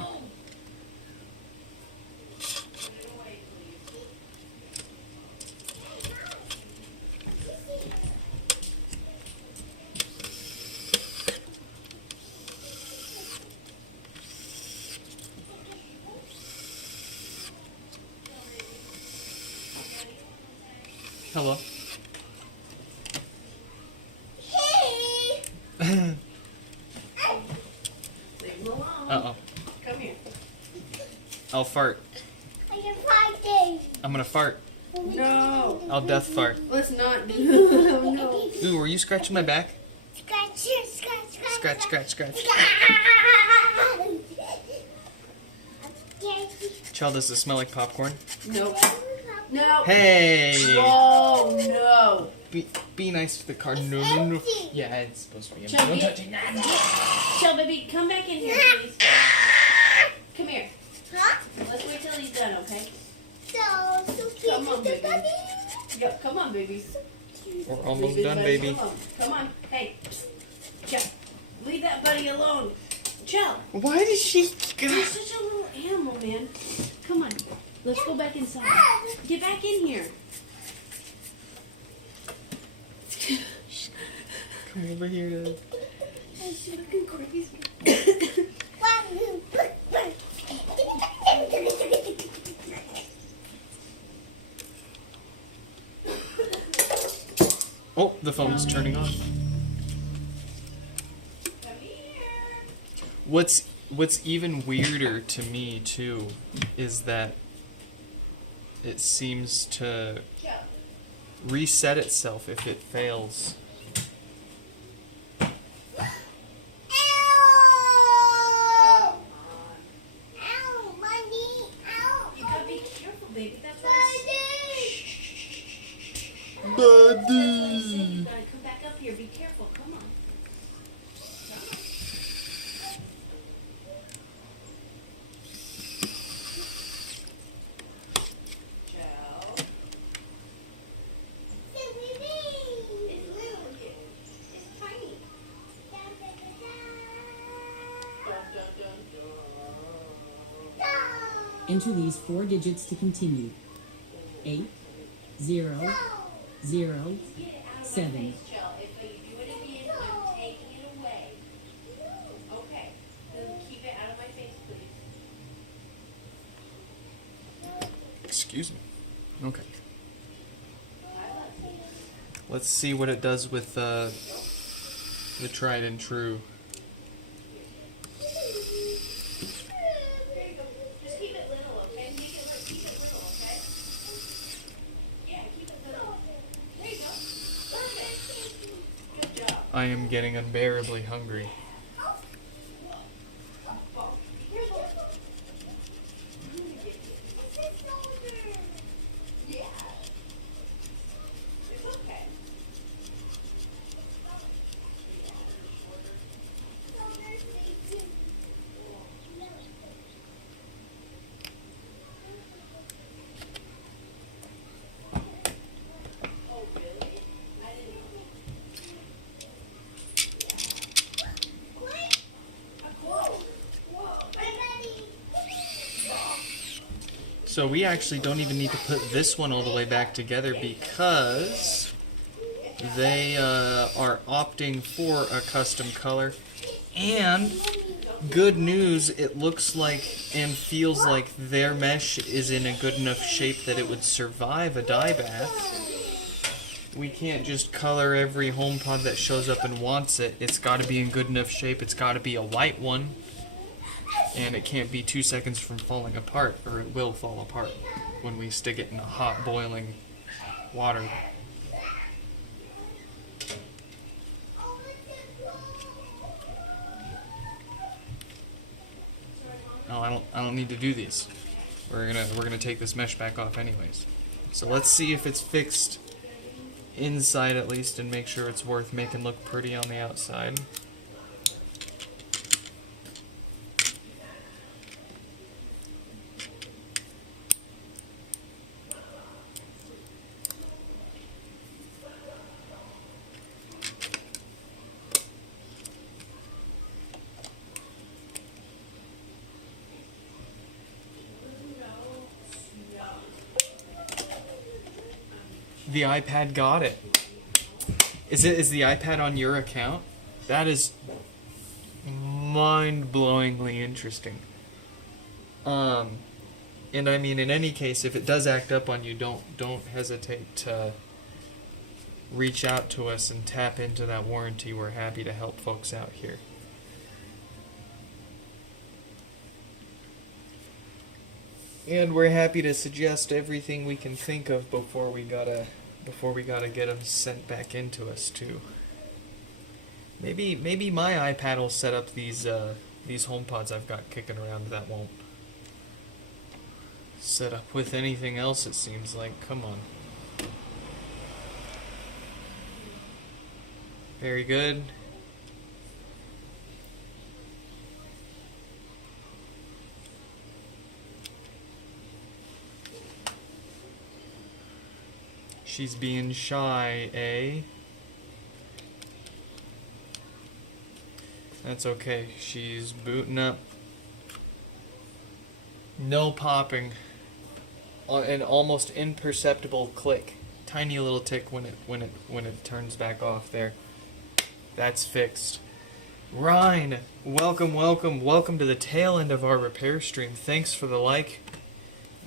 Hello. Uh-oh. Come here. I'll fart. I'm gonna fart. No. I'll death fart. Let's not do no. Ooh, were you scratching my back? Scratch. Scratch. Child, does it smell like popcorn? No. No. Hey! Oh, no. Be nice to the car. No. Yeah, it's supposed to be. Chubby. Don't touch it. Chill, baby, come back in here, please. Come here. Let's wait till he's done, okay? Come on, baby. Yep, come on, baby. We're almost done, baby. Come on. Hey. Chill. Leave that buddy alone. Chill. Why did she... You're such a little animal, man. Come on. Let's go back inside. Get back in here. Come over here. She's looking crazy. Oh, the phone's turning on. What's even weirder to me, too, is that it seems to reset itself if it fails. You gotta be careful, baby. That's why. Daddy! You gotta come back up here. Be careful. Come on. Enter these 4 digits to continue. 8 0 0 7. Excuse me. Okay. Let's see what it does with the tried and true. Just keep it little, okay? Keep it little, okay? Yeah, keep it little. There you go. Perfect. Good job. I am getting unbearably hungry. So we actually don't even need to put this one all the way back together because they are opting for a custom color. And good news, it looks like and feels like their mesh is in a good enough shape that it would survive a dye bath. We can't just color every HomePod that shows up and wants it. It's got to be in good enough shape. It's got to be a white one. And it can't be 2 seconds from falling apart, or it will fall apart when we stick it in a hot, boiling water. No, I don't need to do these. We're gonna take this mesh back off anyways. So let's see if it's fixed inside at least, and make sure it's worth making look pretty on the outside. The iPad got it. Is the iPad on your account? That is mind-blowingly interesting. And I mean, in any case, if it does act up on you, don't hesitate to reach out to us and tap into that warranty. We're happy to help folks out here. And we're happy to suggest everything we can think of before we gotta get them sent back into us too. Maybe my iPad will set up these HomePods I've got kicking around that won't set up with anything else. It seems like. Come on. Very good. She's being shy, eh? That's okay. She's booting up. No popping. An almost imperceptible click. Tiny little tick when it turns back off there. That's fixed. Ryan, welcome to the tail end of our repair stream. Thanks for the like.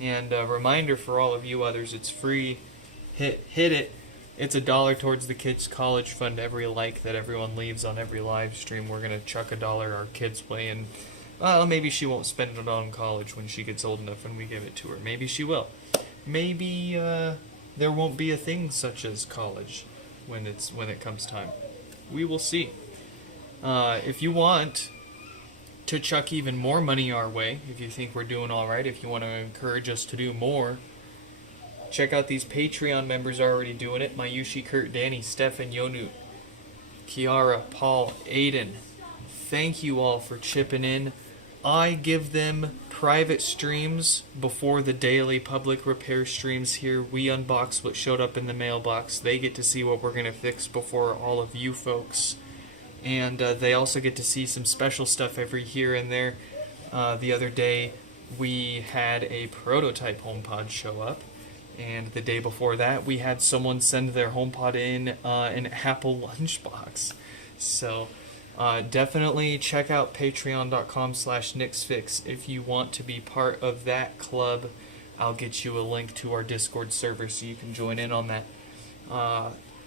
And a reminder for all of you others, it's free. Hit it. It's $1 towards the kids' college fund. Every like that everyone leaves on every live stream, we're gonna chuck $1 our kids' way, and well, maybe she won't spend it on college when she gets old enough and we give it to her. Maybe she will. Maybe there won't be a thing such as college when it comes time. We will see. If you want to chuck even more money our way, if you think we're doing all right, if you want to encourage us to do more, check out these Patreon members already doing it. Mayushi, Kurt, Danny, Stefan, Yonut, Kiara, Paul, Aiden. Thank you all for chipping in. I give them private streams before the daily public repair streams here. We unbox what showed up in the mailbox. They get to see what we're going to fix before all of you folks. And they also get to see some special stuff every here and there. The other day, we had a prototype HomePod show up, and the day before that we had someone send their HomePod in an Apple lunchbox. So definitely check out patreon.com/nixfix if you want to be part of that club. I'll get you a link to our Discord server so you can join in on that.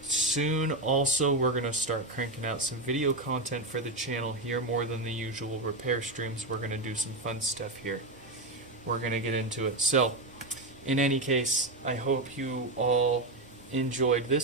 Soon also we're going to start cranking out some video content for the channel here, more than the usual repair streams. We're going to do some fun stuff here. We're going to get into it. So in any case, I hope you all enjoyed this